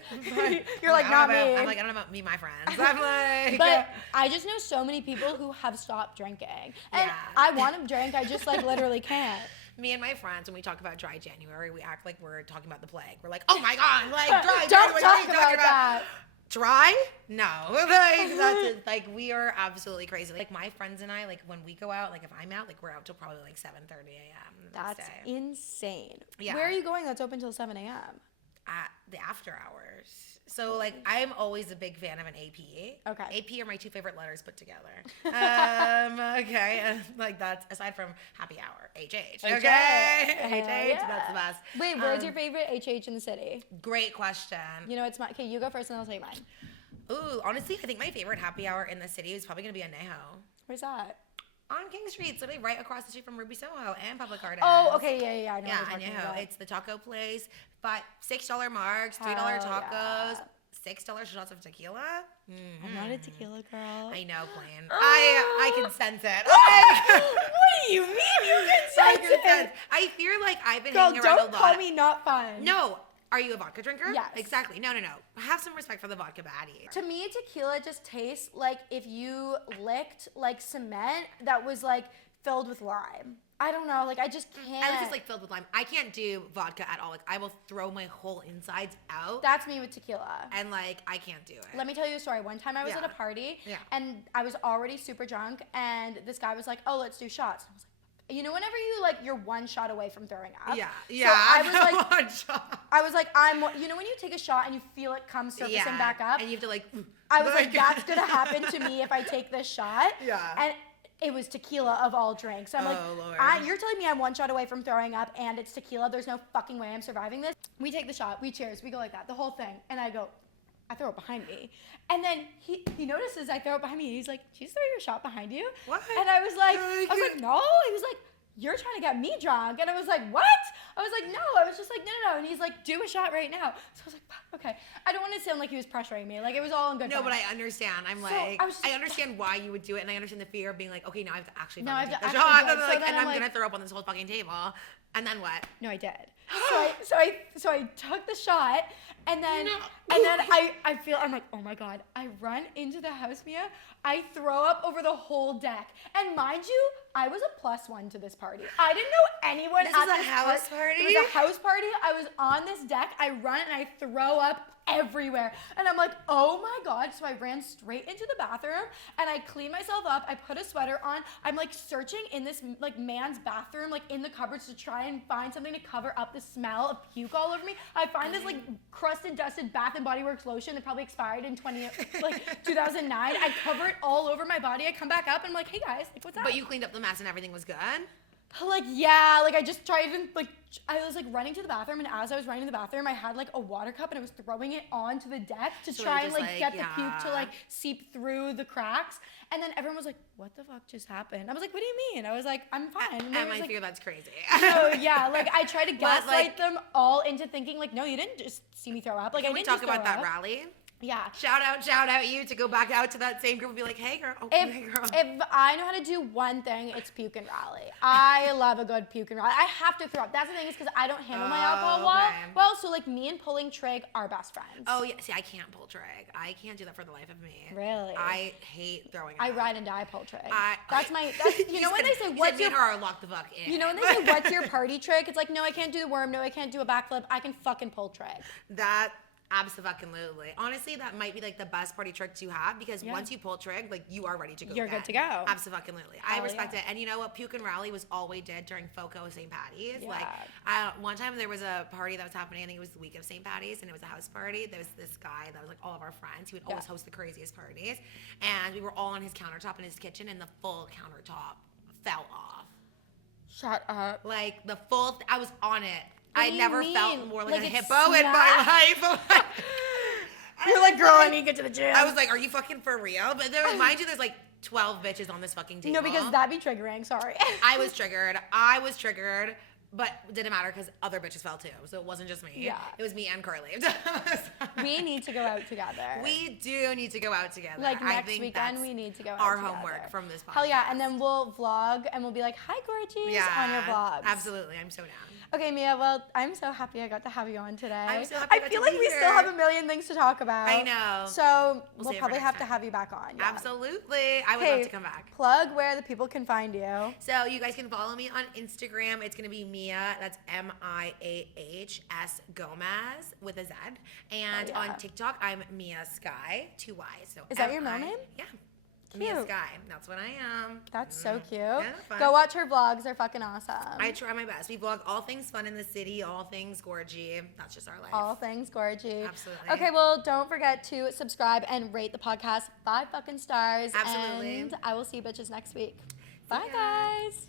You're like, not me. I'm like, I don't know about me, my friends. I'm like. But I just know so many people who have stopped drinking. And I want to drink, I just like literally can't. Me and my friends, when we talk about dry January, we act like we're talking about the plague. We're like, oh my God, like dry Don't January, talk about that. Dry? No. Like that's it. Like we are absolutely crazy. Like my friends and I, like when we go out, like if I'm out, like we're out till probably like 7:30 a.m. That's insane. Yeah. Where are you going that's open till 7 a.m.? At the after hours. So like I'm always a big fan of an AP. Okay. AP are my two favorite letters put together. Okay. Like that's aside from happy hour. HH. Okay. HH. That's the best. Wait, where's your favorite HH in the city? Great question. You know, it's my. Okay, you go first and I'll tell you mine. Ooh, honestly, I think my favorite happy hour in the city is probably gonna be Anejo. Where's that? On King Street, literally right across the street from Ruby Soho and Public Gardens. Oh, okay, yeah, I know. Yeah, Anejo. It's the taco place. But $6 marks, $3 tacos, yeah. $6 shots of tequila. Mm-hmm. I'm not a tequila girl. I know, Queen. I can sense it. Like, what do you mean you can sense it? I fear like I've been Girl, hanging around a lot. don't call me not fun. No. Are you a vodka drinker? Yes. Exactly. No. Have some respect for the vodka baddie. To me, tequila just tastes like if you licked like cement that was like filled with lime. I don't know. Like, I just can't. Unless it's like filled with lime. I can't do vodka at all. Like, I will throw my whole insides out. That's me with tequila. And like, I can't do it. Let me tell you a story. One time I was at a party and I was already super drunk and this guy was like, oh, let's do shots. And I was like, you know, whenever you're one shot away from throwing up. Yeah. So I was like, one shot. I was like, you know when you take a shot and you feel it come surfacing back up? And you have to like. I was like, that's going to happen to me if I take this shot. Yeah. And it was tequila of all drinks. I'm like, Lord. You're telling me I'm one shot away from throwing up and it's tequila. There's no fucking way I'm surviving this. We take the shot. We cheers. We go like that. The whole thing. And I throw it behind me. And then he notices I throw it behind me. And he's like, did you throw your shot behind you? What? And I was like, no. He was like, you're trying to get me drunk. And I was like, what? I was like, no. I was just like, no. And he's like, do a shot right now. So I was like, okay. I don't want to sound like he was pressuring me. Like, it was all in good fun. No, but I understand. I'm like, I understand why you would do it. And I understand the fear of being like, okay, now I have to actually take the shot. And I'm going to throw up on this whole fucking table. And then what? No, I did. So I took the shot, and then I feel, I'm like, oh my God. I run into the house, Miah. I throw up over the whole deck. And mind you, I was a +1 to this party. I didn't know anyone at this house party. It was a house party. I was on this deck. I run and I throw up everywhere. And I'm like, oh my God. So I ran straight into the bathroom and I cleaned myself up. I put a sweater on. I'm like searching in this like man's bathroom, like in the cupboards to try and find something to cover up the smell of puke all over me. I find this like crusted, dusted Bath and Body Works lotion that probably expired in 2009. I cover it all over my body. I come back up and I'm like, hey guys, like what's up? But you cleaned up the mess and everything was good? Like, yeah, like I just tried and like, I was like running to the bathroom, and as I was running to the bathroom, I had like a water cup and I was throwing it onto the deck to try and like get the puke to like seep through the cracks. And then everyone was like, what the fuck just happened? I was like, what do you mean? I was like, I'm fine. And I fear that's crazy. So yeah, like I tried to gaslight them all into thinking like, no, you didn't just see me throw up. Like, can we talk about that rally? Yeah. Shout out you to go back out to that same group and be like, hey girl. Hey girl. If I know how to do one thing, it's puke and rally. I love a good puke and rally. I have to throw up. That's the thing is because I don't handle my alcohol well. So like me and pulling trig are best friends. Oh yeah. See, I can't pull trig. I can't do that for the life of me. Really? I hate throwing up. I ride and die pull trig. That's you know when they say what's your lock the fuck in. You know when they say what's your party trick? It's like, no, I can't do the worm. No, I can't do a backflip. I can fucking pull trig. That absolutely. Honestly, that might be like the best party tricks you have because once you pull trig, like you are ready to go. You're good to go. Absolutely. I respect it. And you know what? Puke and rally was all we did during FOCO St. Patty's. Yeah. Like one time there was a party that was happening. I think it was the week of St. Patty's, and it was a house party. There was this guy that was like all of our friends. He would always host the craziest parties, and we were all on his countertop in his kitchen, and the full countertop fell off. Shut up. Like the full. I was on it. I never felt more like a hippo in my life. You're like, girl, I need to get to the gym. I was like, are you fucking for real? But mind you, there's like 12 bitches on this fucking table. No, because that'd be triggering. Sorry. I was triggered, but it didn't matter because other bitches fell too. So it wasn't just me. Yeah. It was me and Carly. We need to go out together. We do need to go out together. Like next weekend, we need to go out our together. homework from this podcast. Hell yeah. And then we'll vlog and we'll be like, hi, gorgeous, on your vlogs. Absolutely. I'm so down. Okay, Miah, well, I'm so happy I got to have you on today. I'm so happy I feel like we still have a million things to talk about. I know. So we'll probably have to have you back on. Yeah. Absolutely. I would love to come back. Plug where the people can find you. So you guys can follow me on Instagram. It's going to be Miah. That's MIAHS Gomez with a Z. And on TikTok, I'm Miah Sky, 2 Y's. So is that your middle name? Yeah. Cute. Miah Sky. That's what I am. That's so cute. Yeah, go watch her vlogs. They're fucking awesome. I try my best. We vlog all things fun in the city, all things gorgy. That's just our life. All things gorgy. Absolutely. Okay, well, don't forget to subscribe and rate the podcast 5 fucking stars. Absolutely. And I will see you bitches next week. Bye, guys.